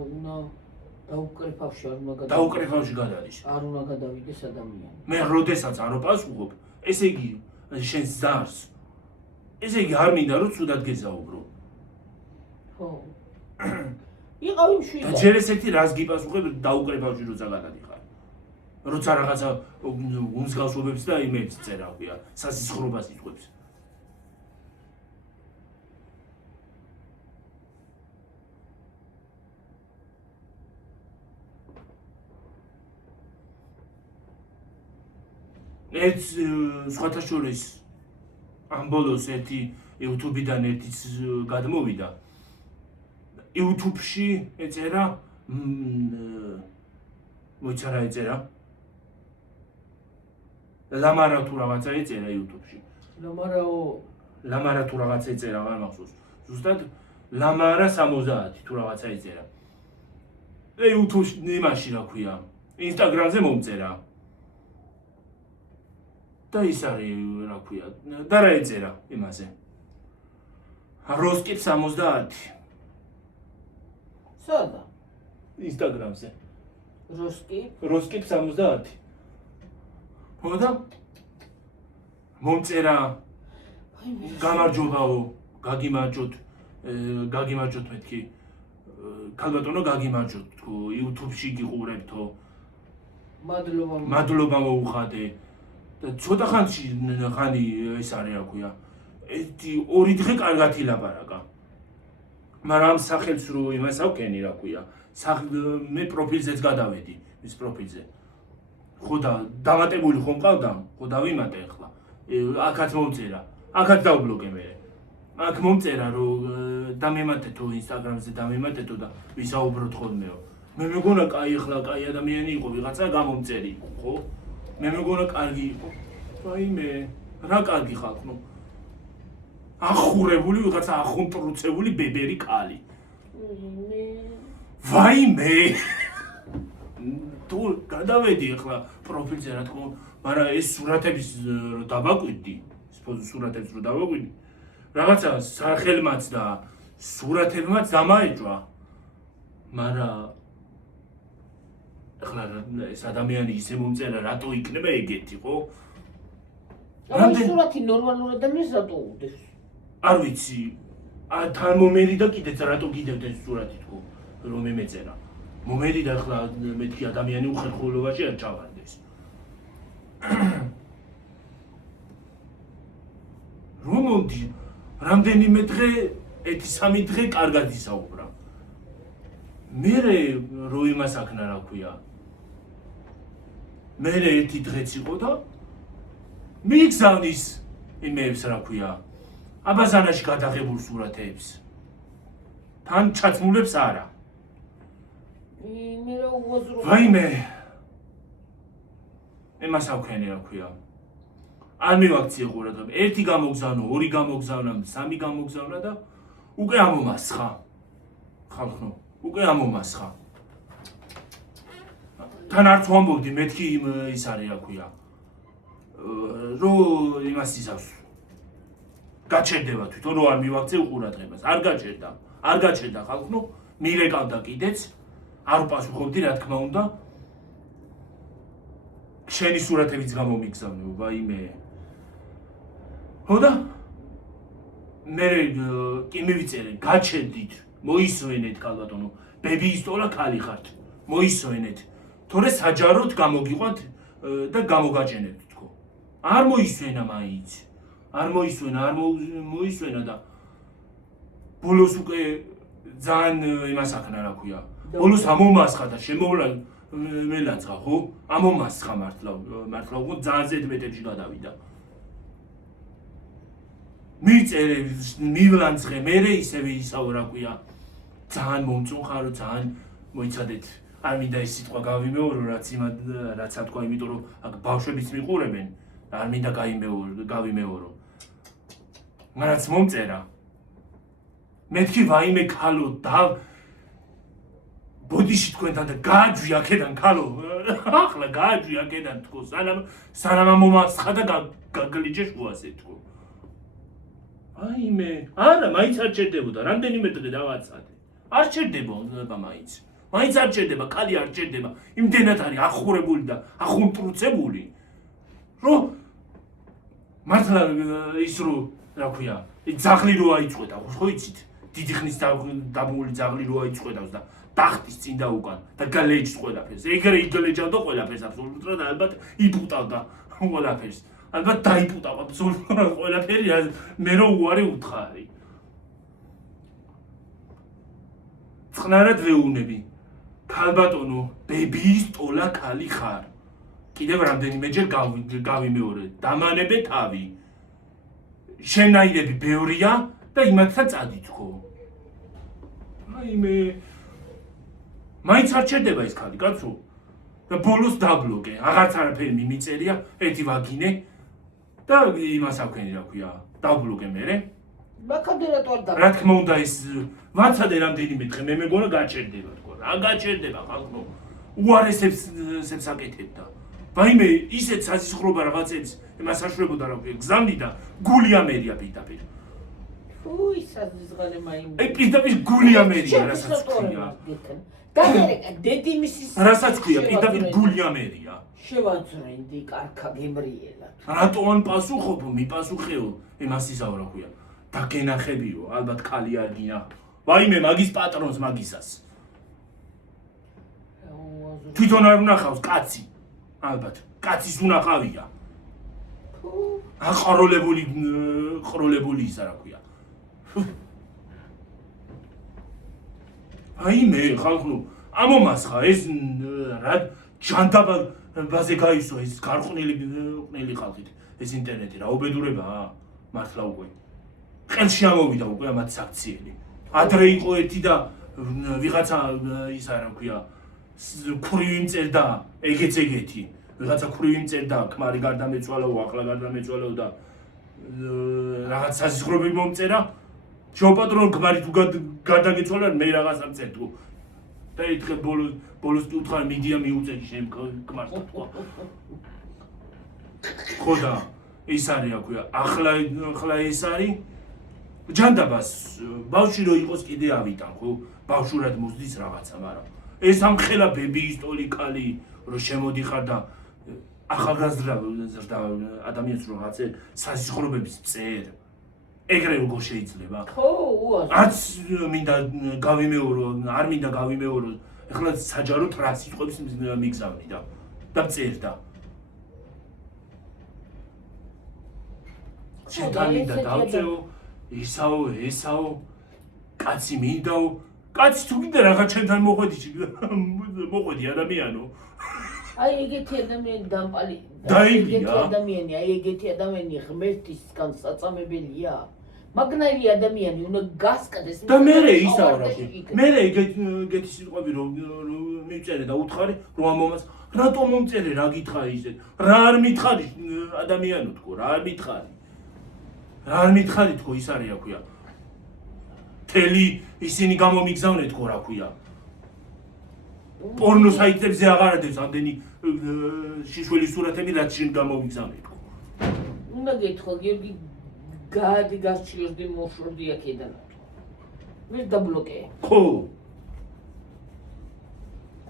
დაუკრეფავში გადადის არ უნდა გადავიდეს ადამიანი მე როდესაც არ ვპასუხობ ესე იგი შენს ზარს ესე იგი არ მინდა რომ ცუდად გეზაუბრო ხო იყავი მშვიდად და ჯერ ესეთი რას გიპასუხებ დაუკრეფავში როცა გადადიხარ როცა რაღაცა უმსგავსობებს და იმებს წერა ქვია სასიზღრობას იწვევს ეს სხვათა შორის ამ ბოლოს ერთი YouTube-დან ერთიც გადმოვიდა YouTube-ში ეწერა მოიცა რა ეწერა ლამარა თუ რაღაცა ეწერა YouTube-ში ლამარა თუ რაღაცა ეწერა არ მახსოვს ზუსტად ლამარა 70 თუ რაღაცა ეწერა და YouTube-ში იმაში რა ქვია Instagram-ზე მომწერა და ის არის რა ქვია და რა ეწერა იმაზე როსკიპ 70 სადა Instagram-ზე როსკიპ 70 ხოდა მომწერა გამარჯობაო გაგიმარჯოთ მეთქი ქალბატონო გაგიმარჯოთ თქო YouTube-ში გიყურებთო მადლობა მოუხადე და ცოტა ხანი ეს არის რა ქვია ერთი 2 დღე კარგად ილაპარაკა მაგრამ ამ სახელს რო იმას ავკენი რა ქვია მე პროფილზეც გადავედი მის პროფილზე ხო და დამატებული ხომ მყავდა ხო დავიმატე ახლა აქაც მომწერა აქაც დავბლოკე მე აქ მომწერა რომ დამემატეთო ინსტაგრამზე დამემატეთო და ვისაუბროთ ხოლმეო მე მეგონა კაი ახლა კაი ადამიანი იყო ვიღაცა გამომწერი იყო ხო მე მეგონა კარგი იყო ვაიმე რა კარგი ხალხო ახურებული ვიღაცა ახუნტრუცებული ბებერი კალი ვაიმე თუ გადავედი ახლა პროფილზე რა თქმა უნდა მაგრამ ეს სურათების რო დავაკვირდი ეს სურათებს რო დავაკვირდი რაღაცა სახელმაც და სურათებმაც დამაეჭვა მაგრამ ახლა ეს ადამიანი ისე მომწერა რატო იქნება ეგეთი ხო აი სურათი ნორმალურ ადამიანს რატო უდეს არ ვიცი თან მომერი და კიდეც რატო კიდევ ეს სურათი თქო რომ იმეწერა მომერი და ახლა მეთქი ადამიანი უხერხულობაში არ ჩავარდეს რომ მომდი რამდენიმე დღე 1-3 დღე კარგად ისაუბრა მე რო იმას აქნა რა ქვია მე ერთი დღეც იყო და მიგზავნის იმებს რა ქვია აბაზანაში გადაღებულ სურათებს თან ჩაცმულებს არა მე რა უაზრო ვაიმე იმას ავქენი რა ქვია არ მივაქციე ყურადღება ერთი გამოგზავნა 2 გამოგზავნა 3 გამოგზავნა და უკვე ამომასხა ხალხო უკვე ამომასხა თან არც ვამბობდი მეთქი ის არის რა ქვია რო იმას ისავს გაჩერდება თვითონ რო არ მივაქცე ყურადღებას არ გაჩერდა ხალხო მირეკავდა კიდეც არ უპასუხობდი რა თქმა უნდა შენი სურათებიც გამომიგზავნე ვაიმე ხოდა მე კი მივიწერე გაჩერდით მოისვენეთ ქალბატონო ბებიის ტოლა ქალი ხართ მოისვენეთ თორე საჯაროდ გამოგიყვანთ და გამოგაჭენებთ თქო არ მოისვენა მაინც არ მოისვენა და ბოლოს უკვე ძალიან იმას აქნა რა ქვია ბოლოს ამომასხა და შემოვლა მელაცხა ხო ამომასხა მართლა უკვე ძალიან ზედმეტებში გადავიდა მიწერე მივლანცხე მე ისევე ისაო რა ქვია ძალიან მომწონხარო ძალიან მოიცადეთ არ მინდა ეს სიტყვა გავიმეორო რაც თქვა იმიტომ რომ აქ ბავშვებიც მიყურებენ არ მინდა გავიმეორო მანაც მომწერა მეთქი ვაიმე ქალო და ბოდიში თქვენთან და გააჯვი აქედან ქალო ახლა გააჯვი აქედან თქო სანამ მომასხა და გაგლიჯე შუაზე თქო აიმე არა მაინც არ ჩერდებოდა რამდენიმე დღე დავაცადე არ ჩერდება მაინც არ ჩერდება კალი არ ჩერდება იმდენად არის ახურებული და ახუნტრუცებული რომ მართლა ის რო რა ქვია ძაღლი რო აიწყვეტა ხო იცით დიდი ხნის დაბმული ძაღლი რო აიწყვეტავს და ტახტის წინ და უკან და გალეჯს ყველაფერს ეგრე იგლეჯავდა ყველაფერს აბსოლუტურად და ალბათ იპუტავდა ყველაფერს ალბათ დაიპუტავ აბსოლუტურად ყველაფერი მე რო უარი უთხარი წყნარად ვეუბნები ქალბატონო ბებიის ტოლა ქალი ხარ კიდევ რამდენიმეჯერ გავიმეორე დამანებე თავი შენაირები ბევრია და იმათაც წადითქო აიმე მაინც არ ჩერდება ეს ქალი კაცო და ბოლოს დაბლოკე აღარც არაფერი მიმიწერია ერთი ვაგინე და იმას აქვენი რა ქვია დაბლოკე მე მაგამდე რატო არ რა თქმა უნდა ეს ვაცადე რამდენიმე დღე მე მეგონა გაჩერდება თქო რა გაჩერდება ხალხო უარესებს აკეთებდა ვაიმე ისეთ საზისხრობა რაღაცებს იმას აშუებოდა რა ქვია გზამნი და გული ამერია პირდაპირ უი საზღალე მაინდა აი პირდაპირ გული ამერია რასაც ქვია და დედი მისის რასაც ქვია პირდაპირ გული ამერია შევაძრენდი კარქა გემრიელა რატო ან პასუხობ მიპასუხეო იმას ისაო რა ქვია და გენახებიო, ალბათ ქალი არ გინახ. ვაიმე მაგის პატრონს მაგისას. თვითონ არ უნახავს კაცი. ალბათ კაცის უნახავია. აყროლებული ისა რა ქვია. აიმე ხალხო ამომასხა ეს რა ჯანდაბაზე გაისო ეს გარყვნილი ხალხით ეს ინტერნეტი რა უბედურებაა მართლა უკვე ყელში ამოვიდა უკვე ამათ საქციელი ადრე იყო ერთი და ვიღაცა ისა რა ქვია ქურივი მწერდა ეგეთი ვიღაცა ქურივი მწერდა ქმარი გარდამეცვალაო ახლა გარდამეცვალაო და რაღაც საზღვრები მომწერა შოპატრონ ქმარი თუ გარდაგეცვალა მე რაღაცა მწერდო და ეთქე ბოლოს უთხარ მიდია მიუწევი შენ ქმარს თქვა ხოდა ის არის რა ქვია ახლა ეს არის ჯანდაბას ბავშვი რო იყოს კიდე ავიტან ხო ბავშვურად მოსდის რაღაცა მაგრამ ეს ამხელა ბებიის ტოლიკალი რო შემოდიხარ და ახალგაზრდა ადამიანს რო რაღაცე საზღვრებების წერ ეგრე როგორ შეიძლება ხო უაზრო არც მინდა გავიმეორო არ მინდა გავიმეორო ეხლა საჯაროდ რა სიტყვებს მიგზავნი და წერდა შენთან მინდა დავწევო ისაო კაცი მინდაო კაცი თუ კიდე რაღაც ჩვენთან მოყვედი ადამიანო აი ეგეთი ადამიანი დამპალი დაიგია ადამიანი აი ეგეთი ადამიანი ღმერთისგან საწამებელია მაგნაირი ადამიანი უნდა გასკდეს და მერე ისაა რა მერე ეგეთი სიტყვები რომ მიწერე და უთხარი რომ ამომას რატომ მომწერე რა გითხარი ისეთ რა არ მითხარი ადამიანო თქო რა არ მითხარი თქო ის არის რა ქვია თელი ისინი გამომიგზავნე თქო რა ქვია პორნო საიტებზე აღარ არის ამდენი შიშველი სურათები რაც შენ გამომიგზავნე თქო უნდა გეთქვა გიორგი გადი გასჩიორდი მოშორდი აქედან მე დაბლოკე ხო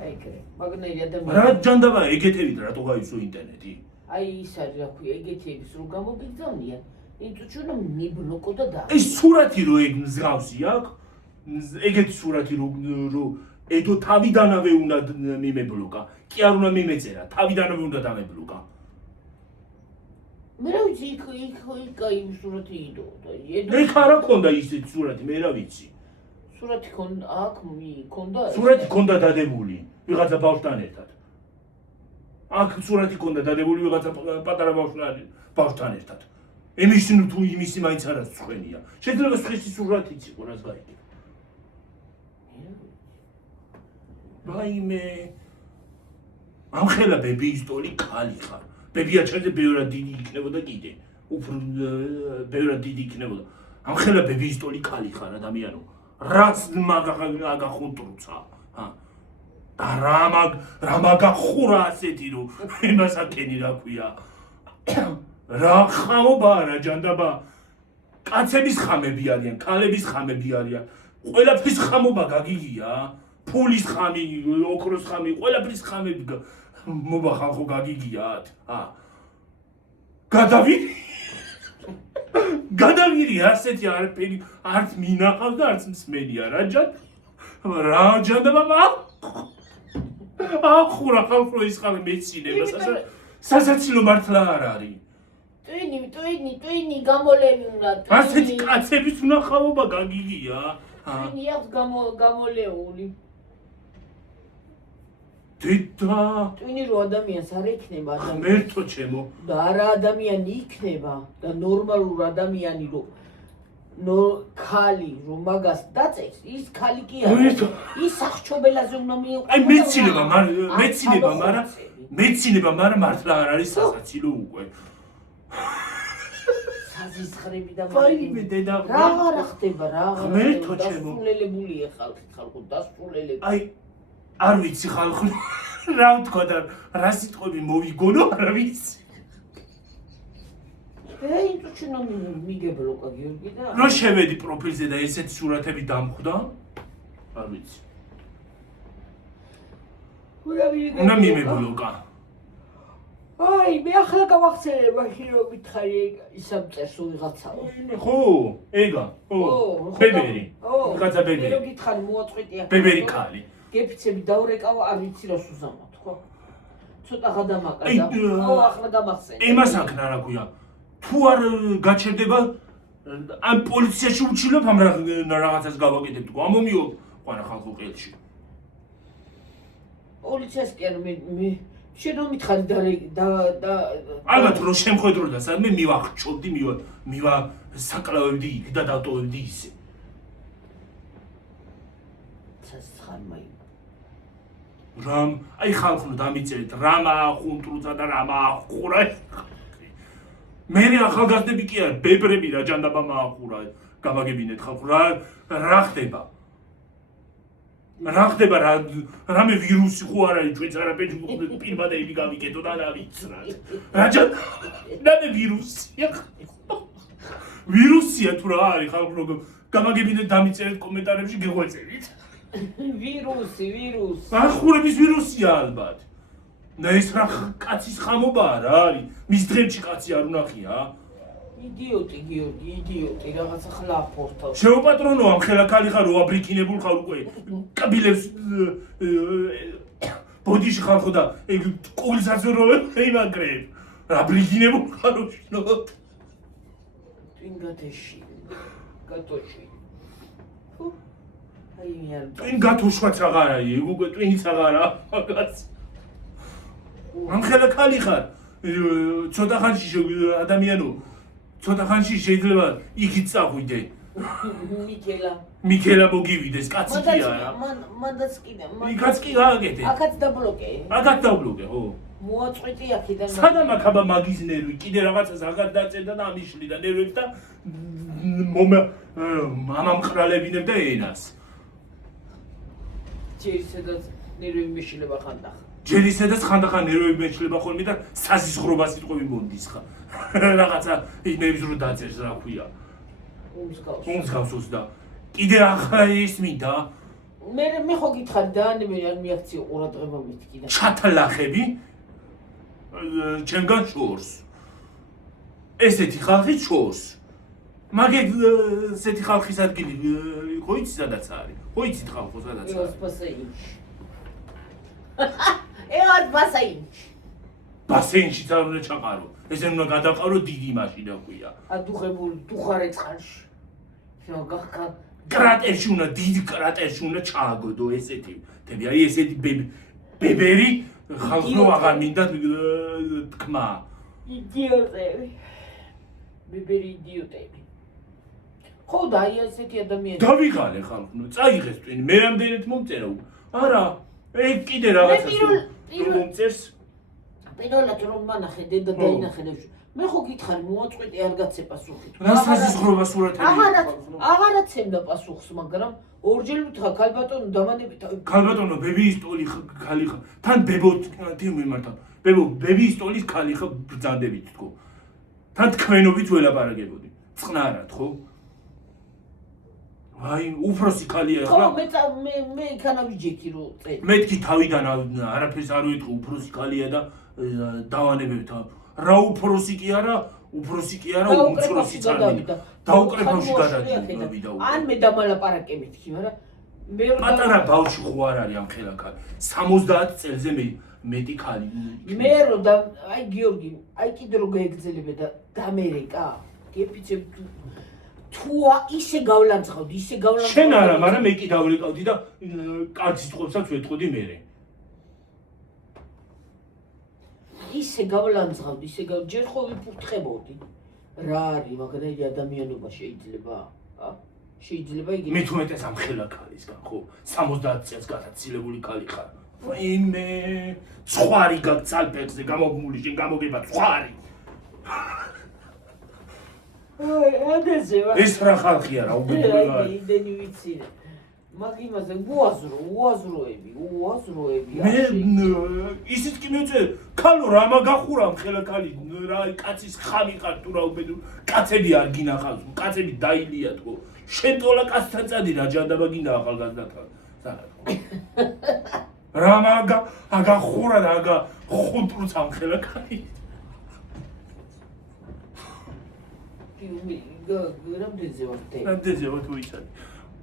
აი კრე მაგნაირი ადამიანი რა ჯანდაბა ეგეთები და რატო გაიცო ინტერნეტი აი ის არის რა ქვია ეგეთების რო გამოგიგზავნიან ინტუჩუნა მიბლოკო და ეს სურათი რო ეგ მსგავსი აქვს ეგეთი სურათი რო ედო თავიდანავე უნდა მიმებლოკა კი არ უნდა მიმეწერა თავიდანავე უნდა დამებლოკა მე რა ვიცი იქ კაი სურათი იდო და ეგ არა ქონდა ისეთი სურათი მე რა ვიცი სურათი ქონდა სურათი ქონდა დადებული ვიღაცა ბავშვთან ერთად აქ სურათი ქონდა დადებული ვიღაცა პატარა ბავშვთან ერთად იმისი თუ იმისი მაინც არა ცხენია შეიძლება სხვისი სურათიც იყო რას გაიგე ვაიმე ამხელა ბებიის ტოლი კალი ხარ ბებია ჩემზე ბევრად დიდი იქნებოდა კიდე უფრო ბევრად დიდი იქნებოდა ამხელა ბებიის ტოლი კალი ხარ ადამიანო რაც მაგახუნტრუცა და რა მაგახურა ასეთი რომ იმას აკენი რა ქვია რა ხამობა რა ჯანდაბა კაცების ხამები არიან ქალების ხამები არიან ყველაფრის ხამობა გაგიგია ფულის ხამი ოქროს ხამი ყველაფრის ხამები მოვა ხალხო გაგიგიათ გადავირი ასეთი არაფერი არც მინახავს და არც მსმენია რა ჯანდაბა ახურა ხალხო ის ხამი მეცინება სასაცილო მართლა არ არის ტვინი გამოლევი უნდა ასეთი კაცების უნახავობა გაგიგია ტვინი აქვს გამოლეული დედა ტვინი რო ადამიანს არ ექნება მერთო ჩემო და არა ადამიანი იქნება და ნორმალურ ადამიანი რო ქალი რო მაგას დაწეს ის ქალი კი არა ის სახჩობელაზე უნდა მიიღო აი მეცინება მაგრამ მართლა არ არის სასაცილო უკვე საზისხრები და ვაიმე დედა რა ხდება რა მერთო ჩემო დასრულებულია ხალხო დასრულებელი აი არ ვიცი ხალხო რა ვთქვა და რა სიტყვები მოვიგონო არ ვიცი ინტუჩუნა მიგებლოკა გიორგი და რა შევედი პროფილზე და ესეთი სურათები დამხვდა არ ვიცი უნდა მიმებლოკა აი, მე ახლა გავახსენე მაშინ რომ მითხარი ისამ წერს ვიღაცაო. ხო, ეგა. ხო. ბებერი. ვიღაცა მე ბებერი. რომ გითხარი მოაწყვეტია. ბებერი ქალი. გეფიცები დაურეკავა, არ ვიცი რას უზამოთ, ხო? ცოტა გადამაკადა. აი, ხო, ახლა გამახსენე. იმას აქ რა ქვია. თუ არ გაჩერდება ამ პოლიციაში უჩილებ ამ რაღაცას გავაკეთებ თქო. ამომიო ყარა ხალხო ყელში. პოლიციას კი არა მე შენ რომ მითხარი და ალბათ რომ შემხედროდა სადმე მივახჩობდი მივა საკლავებდი იქ და დავტოვებდი ისე. ცესხარმაი. რამ აი ხალხო დამიწერეთ რამ ახუნტრუცა და რამ ახურა. მე ახალგაზრდები კი არა ბებრები რა ჯანდაბა მაახურა გამაგებინეთ ხალხო რა ხდება. რა ხდება რამე ვირუსი ხო არ არის ჩვენც არაფერი პირბადები გავიკეთო და დავიცრა. რამე ვირუსია. ვირუსია თუ რა არის ხალხო რომ გამაგებინეთ დამიწერეთ კომენტარებში გეღვეწერით. ვირუსი. ახურების ვირუსია ალბათ. და ეს რა კაცის ხამობაა რა არის? მის დღემში კაცი არ უნახია? იდიოტი გიორგი, იდიოტი, რაღაცა ხლაფორთავ. შეუპატრონო ამ ხელაქალი ხარ, ოაბრიქინებულ ხარ უკვე. კაბილებს ბოდიში ხალხო და ეგ კულსაც რო ეიმაგრებ. რა ბრიქინებულ ხარ უშნო. ტვინგათეში. გატოში. აი მე არ ტვინ გათოშვაც აღარ არის, ეგ უკვე ტვინიც აღარა მაგაც. ამ ხელაქალი ხარ. ცოტა ხანში ადამიანო ცოტა ხანში შეიძლება იქით წაღვიდე. მიქელა მოგივიდეს, კაცი კი არა. მანდაც კიდე. იქაც კი გააკეთე. აქაც დაბლოკე. აქაც დაბლოკე, ხო. მოაწყვეტი აქედან. სადამ აქაბა მაგის ნერვი, კიდე რაღაცას აღარ დაწევდა და ამიშლიდა ნერვებს და ამამყრალებინებ და ენას. ჯერ სადაც ნერვები მეშლება ხანდახ. ჯერ ისედაც ხანდახან ნერვები მეშლება ხოლმე და საზისხრობა სიტყვები მონდის ხა. რაღაცა იმებს რო დაწერს რა ქვია. უმსგავსოს და კიდე ახლა ის მინდა მე ხო გითხარი და მე არ მიაქციო ყურადღება მეთქი და ჩათლახები ჩემგან შორს ესეთი ხალხი შორს ესეთი ხალხის ადგილი ხო იცი სადაც არის ხო იცით ხალხო სადაც არის ბასეინში არ უნდა ჩაყარო ესე უნდა გადაყარო დიდი მაშინა ქვია ადუღებული დუხარე წყალში კრატერში უნდა დიდი კრატერში უნდა ჩააგოდო ესეთი თები აი ესეთი ბებერი ხალხო აღარ მინდა თქმა იდიოტები ბებერი იდიოტები ხო და აი ესეთი ადამიანები დავიღალე ხალხო წაიღეს ტვინი მე რამდენად მომწერა არა ეგ კიდე რაღაცას რომ მომწერს პირველად რომ მანახე დედა დაინახე მე ხო გითხარი მოაწყვეტი არ გაცე პასუხი რა საზისხრობა სურათები აღარაცემდა პასუხს მაგრამ ორჯერ ვთქვა ქალბატონო დამანებით ქალბატონო ბებიის ტოლი ხალი ხა თან ბებო მიმართა ბებიის ტოლის ქალი ხა ბრძანდებით თქო თან თქვენობით ველაპარაკებოდი წყნარად ხო აი უფროსი ქალია ხო მე იქანა ვიჯექი რო წე მეთქი თავიდან არაფერს არ ვიტყვი უფროსი ქალია და დავანებებთ რა უფროსი კი არა უმცროსიც არ მინდა დაუკრეფავში გადადიოდა ან მე დამალაპარაკე მეთქი მაგრამ მე პატარა ბავშვი ხო არ არის ამ ხელაქალ 70 წელზე მეტი ქალი მე რო და აი გიორგი აი კიდე რო გაეგზელებე და დამერეკა გეფიცებ თუ ისე გავლანძღავდი შენ არა მაგრამ მე კი დავრეკავდი და კარგ სიტყვებსაც ვეთყოდი მერე ისე გავლანძღავდი ჯერ ხო ვიფურთხებოდი რა არის მაგდაირი ადამიანობა შეიძლება იგი მე თუმეტეს ამ ხელაქალისგან ხო 70 წელს გათაცილებული ქალი ხარ ვაიმე ცხარი გაგცალფეხზე გამოგმული შენ გამოგება ცხარი ეს რა ხალხია რა უბედურია იმდენი ვიცი მაგ იმაზე უაზროები მე ისიც კი მეწე ქალო რა მაგახურამ ხელაქალი რა კაცის ხამი ხარ თუ რა უბედურ კაცები არ გინახავს კაცები დაილია თქო შენ ტოლა კაცთან წადი რა ჯანდაბა გინდა ახალგაზრდათან Rama aga khura da aga khuntrus amkhela kari. რამდენზე ვარ დე? რამდენზე ვარ თუ იცოდი?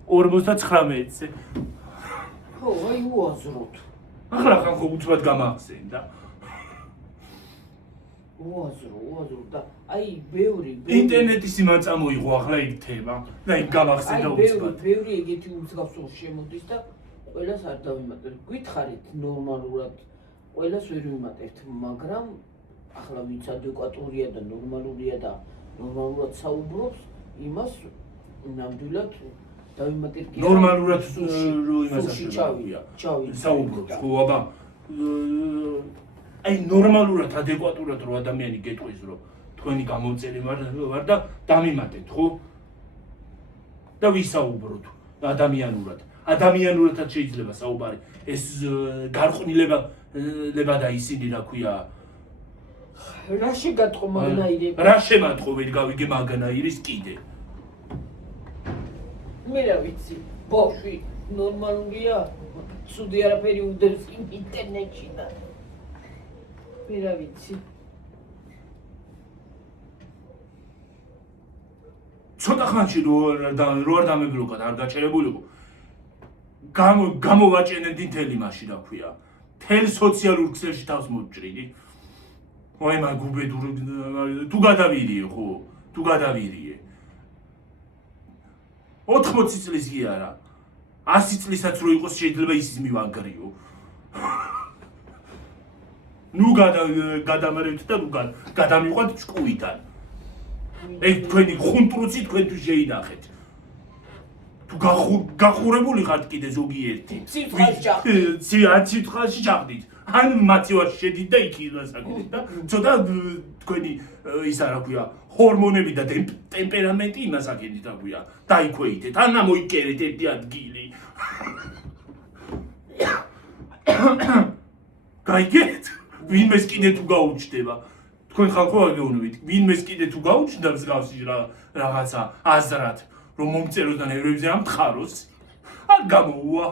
59-ზე. ხო, აი უაზროდ. ახლა ხანხო უცბად გამახსენდა. უაზრო და აი ბევრი ინტერნეტის იმან წამოიღო ახლა იქ თემა და იქ გამახსენდა უცბად. ბევრი ეგეთი უმსგავსო შემოდის და ყველას არ დავიმატებთ. გითხარით ნორმალურად ყველას ვერ ვიმატებთ, მაგრამ ახლა ვინც ადეკვატურია და ნორმალურია და ნორმალურად საუბრობს, იმას ნამდვილად დავიმატებთ. ნორმალურად რო იმასაც ჩავია. საუბრობს, ხო, აბა აი ნორმალურად ადეკვატურად რო ადამიანი გეტყვის რომ თქვენი გამოწელი ვარ და დამიმატეთ, ხო? და ვისაუბროთ ადამიანურად. ადამიანურადაც შეიძლება საუბარი. ეს გარყვნილება და ისინი რა ქვია? რა შეგატყო მაგნაირები? რა შემატყო ვერ გავიგე მაგნაირის კიდე. მე რა ვიცი, ბავშვი ნორმალურია, ცუდი არაფერი უდევს ინტერნეტში და მე რა ვიცი. ცოტა ხანში რო არ დამებროკად არ გაჩერებულიყო. გამოვაჭენდი მთელი მაშინ რა ქვია. თელ სოციალურ ქსელში თავს მოჭრიდი. ой მაგ უბედური თუ გადავირიე ხო? თუ გადავირიე. 80 წლის კი არა. 100 წლისაც რო იყოს შეიძლება ისიც მივანგრიო. ნუ გადამერეთ და ნუ გადამიყვანთ ჭკუიდან. ეგ თქვენი ხუნტრუცი თქვენ თუ შეინახეთ. თუ გახურებული ხართ კიდე ზოგიერთი. ციტხალში ჩახდით. ან მათივაში შედით და იქ ილასაკეთეთ და ცოტა თქვენი ისა რა ქვია ჰორმონები და ტემპერამენტი იმას აკეთეთ რა ქვია. დაიქვეითეთ. ან ამოიკერეთ ერთი ადგილი. გაიგეთ? ვინმეს კიდე თუ გაუჩნდება. თქვენ ხალხო აგეუნებით. ვინმეს კიდე თუ გაუჩნდა მსგავსი რაღაცა აზრად, რომ მომწეროს და ნერვებზე ამთხაროს, არ გამოუვა.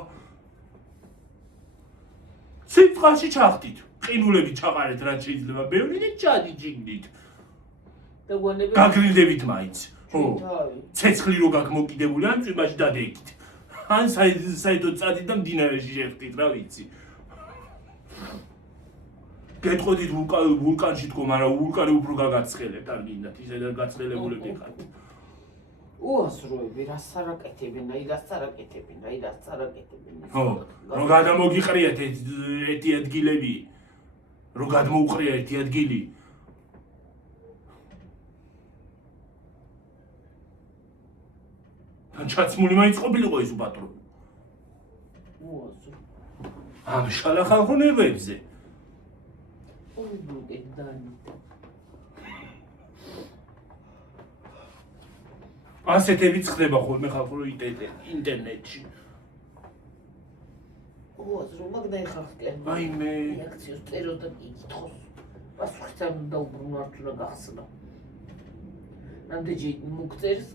სიტყვაში ჩახდით. ყინულები ჩაყარეთ რაც შეიძლება ბევრი და ჩადიჯიგდით. და გონები გაგრილდებით მაინც. ხო. ცეცხლი რო გაგმოკიდებული ან წვიმაში დადექით. ან საერთოდ წადით და მდინარეში შეხდით, რა ვიცი. გეტყოდით ვულკანში თქო, მაგრამ ვულკანი უფრო გაგაცხელებთ, არ გინდათ, ისე და გაცხელებულები ხართ. უაზროები, რას არაკეთებენ, რას არაკეთებენ. ხო, რომ გადამოგიყრიათ ერთი ადგილები, რომ გადმოუყრია ერთი ადგილი. თან ჩაცმული მაინც ყოფილიყო ეს უპატრო. უაზრო. ამ შალა ხალხონებებზე. ასეთებიც ხდება ხოლმე ხალხო ინტერნეტში. უაზრო, მაგდაი ხალხკენ. აი მე რეაქციას წეროს და იკითხოს. პასუხიც არ უნდა უბრუნო არ უნდა გახსნა. რამდენჯერ მოგწერს,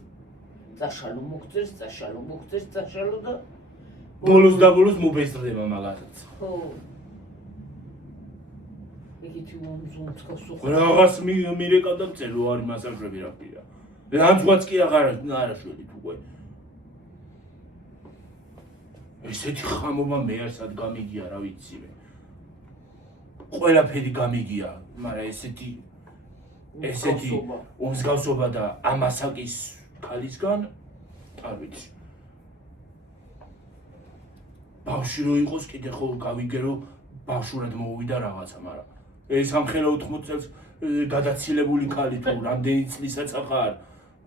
წაშალო და ბოლოს და ბოლოს მობესწრდება მაგათაც. ხო. ეგეთი უმზუნც გასუხო. რაღაც მირეკავ და წერო არის მასაჟები რა ქვია. რამძღვაც კი არაშველით უკვე. ესეთი ხამობა მე არსად გამიგია რა ვიცი მე. ყველაფერი გამიგია, მაგრამ ესეთი უმსგავსობა და ამასაკის ქალისგან არ ვიცი. ბავშვი რო იყოს კიდე ხო გავიგე რომ ბავშვურად მოუვიდა რაღაცა, მაგრამ ეს ამხელა 80 წელს გადაცილებული ხალი თუ რამდენი წლისაც ახარ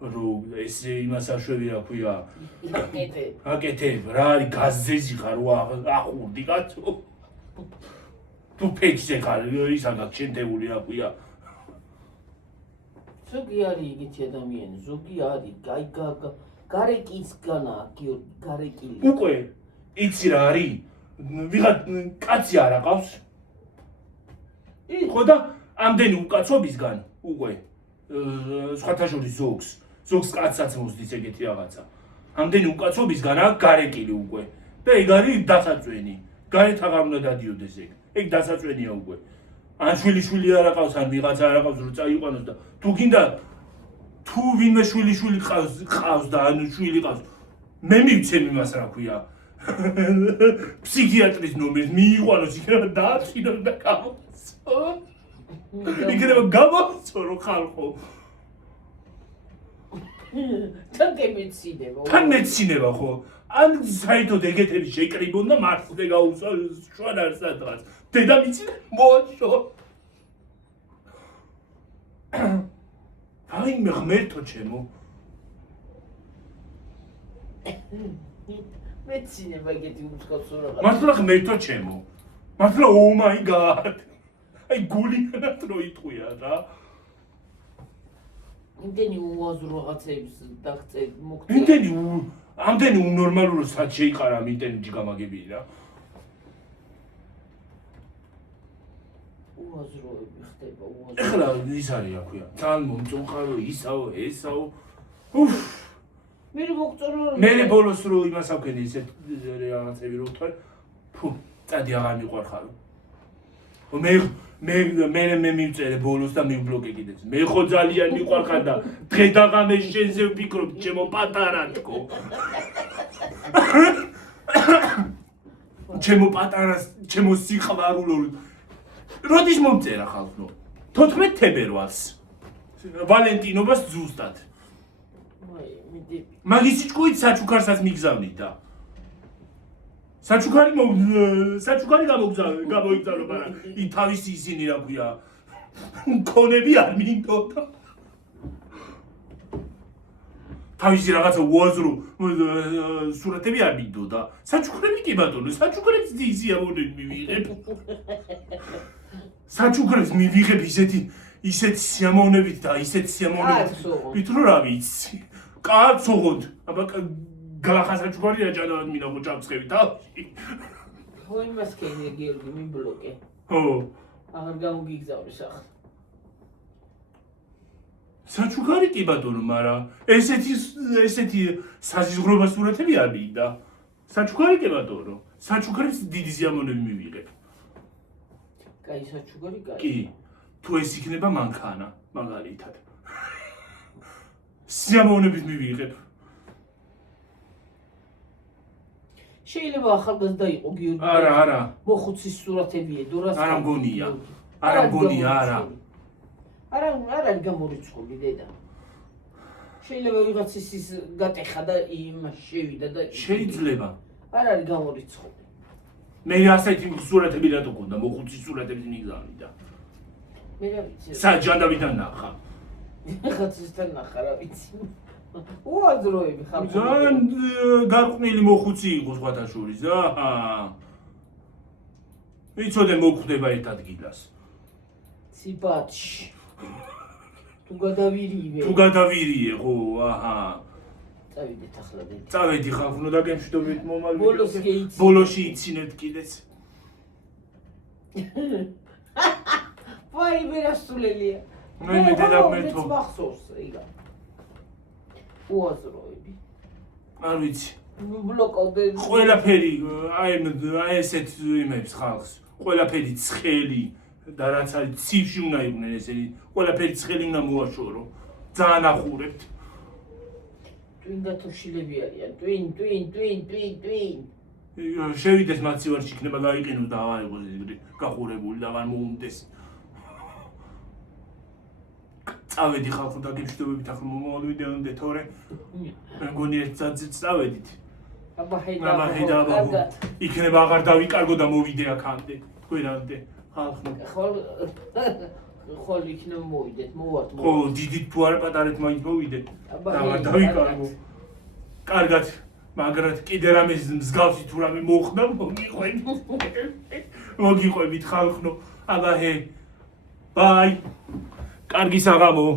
რომ ეს იმას აშვები რა ქვია აკეთებ რა არის გაზეზი ხარ ახურდი კაცო თუ ფეჩზე ხარ ისა გაქჩენდებული რა ქვია ზოგი არის ეგეთი ადამიანი ზოგი არის გარეკისგანა გარეკილი უკვე იცი რა არის ვიღა კაცი არ აყავს ხო და ამდენი უკაცობისგან უკვე სხვათა შორის ზოგს კაცსაც მოსდის ეგეთი რაღაცა ამდენი უკაცობისგან აქ გარეკილი უკვე და ეგ არის დასაწვენი გარეთ აღარ უნდა დადიოდეს ეგ დასაწვენია უკვე ან შვილი არ აყავს ან ვიღაცა არ აყავს რომ წაიყვანოს და თუ გინდა თუ ვინმე შვილი ყავს და ან შვილი ყავს მე მივცემ იმას რა ქვია ფსიქიატრის ნომერს მიიყვანოს იქნება დააწინოს და გამოსცო იქნება გამოსცო რომ ხალხო თან მეცინება ხო ან საერთოდ ეგეთები შეკრიბონ და მარცხზე გაუსვა შვანარ სადღაც დედამიწი მოაშო აი მე ღმერთო ჩემო მეცინება ეგეთი უცხოც რა მართლა ღმერთო ჩემო მართლა oh my god აი გულიანად რო იტყვია რა იმდენი უაზრო რაღაცებს დაგწე მოგწე ამდენი უნორმალურო სად შეიყარა იმდენი ჯგამაგები რა უაზროები ხდება უაზრო ეხლა ის არის რა ქვია ძალიან მომწონყარო ისაო ესაო უფ მე მოგწონო მე ბოლოს რო იმას ავქენი ისეთ რაღაცები რო ვთვალ ფუ წადი აღარ მიყვარხარო მე მივწერე ბოლოს და მივბლოკე კიდეც მე ხო ძალიან მიყვარხარ და დღე და ღამე შენზე ვფიქრობ ჩემო პატარატკო ჩემო პატარას ჩემო სიყვარულო როდის მომწერა ხალხო 14 თებერვალს ვალენტინობას ზუსტად მაგისი ჭკუით საჩუქარსაც მიგზავნით და საჩუქარი გამოიგზავნა მაგრამ თავისი ისინი რა ქვია მქონები არ მინდოდა თავისი რაღაცა უაზრო სურათები არ მინდოდა საჩუქრები კი ბატონო საჩუქრებს დიზიამონები მივიღებ საჩუქრებს მივიღებ ისეთ სიამოვნებით და ისეთ სიამოვნებით ვიტრო რა ვიცი კაცოღოთ აბა გალახასაჩუქარი რა ჭადავად მინახო ჩამცხევი თავში ხო იმას კენე გიორგი მიბლოკე ხო აღარ გამოგიგზავნის ახლა საჩუქარი კი ბატონო მაგრამ ესეთი საზიზღრობა სურათები არ მინდა საჩუქარი კი ბატონო საჩუქრებს დიდი სიამოვნები მივიღებ კაი საჩუქარი კაი კი თუ ეს იქნება მანქანა მაგალითად სიამოვნებით მივიღებ შეიძლება ახალგაზრდა იყო გიორგი არა მოხუცის სურათები ედო არა მგონია არა არის გამორიცხული დედა შეიძლება ვიღაცის ის გატეხა და იმას შევიდა და შეიძლება არ არის გამორიცხული მე ასეთი სურათები რატო გქონდა მოხუცის სურათები მიგზავნი და მე რა ვიცი საჯანდავიდან ნახა ხაცისთან ნახა რა ვიცი უაზროები ხალხო ძალიან გარყვნილი მოხუცი იყო სხვათა შორის აჰა ვიცოდე მოგხვდება ერთ ადგილას სიბათში თუ გადავირიე ხო აჰა წავიდეთ ახლა დედა წავედი ხალხო და გემშვიდობით მომალ ბოლოს ბოლოში იცინებთ კიდეც ვაი ვერასულელია მე დედა მერთო მახსოვს იგა უაზროები არ ვიცი ბლოკავდე ყველაფერი აი ესეთ იმებს ხალხს ყველაფერი ცხელი და რაც არის ცივში უნდა იყვნენ ესენი ყველაფერი ცხელი უნდა მოაშორო ძალიან ახურებთ ტვინდა თუ შილები არიან ტვინ შევიდეს მაცივარში იქნება გაიყენოს და აღარ იყოს გახურებული და აღარ მოუნდეს წავედი ხალხო და გემშვიდობებით ახლა მომავალი თორე მე მგონი ერთ წადზეც წავედით აბა ჰედა იქნება აღარ დავიკარგო და მოვიდე აქამდე თქვენამდე ხალხო ხოლ იქნება მოვიდეთ მოვართ ხო დიდით თუ არ პატარეთ მაინც მოვიდეთ აღარ დავიკარგო კარგად მაგრამ კიდე რამე მსგავსი თუ რამე მოხდა მოგიყვებით ხალხო აბა ჰე ბაი კარგი საღამო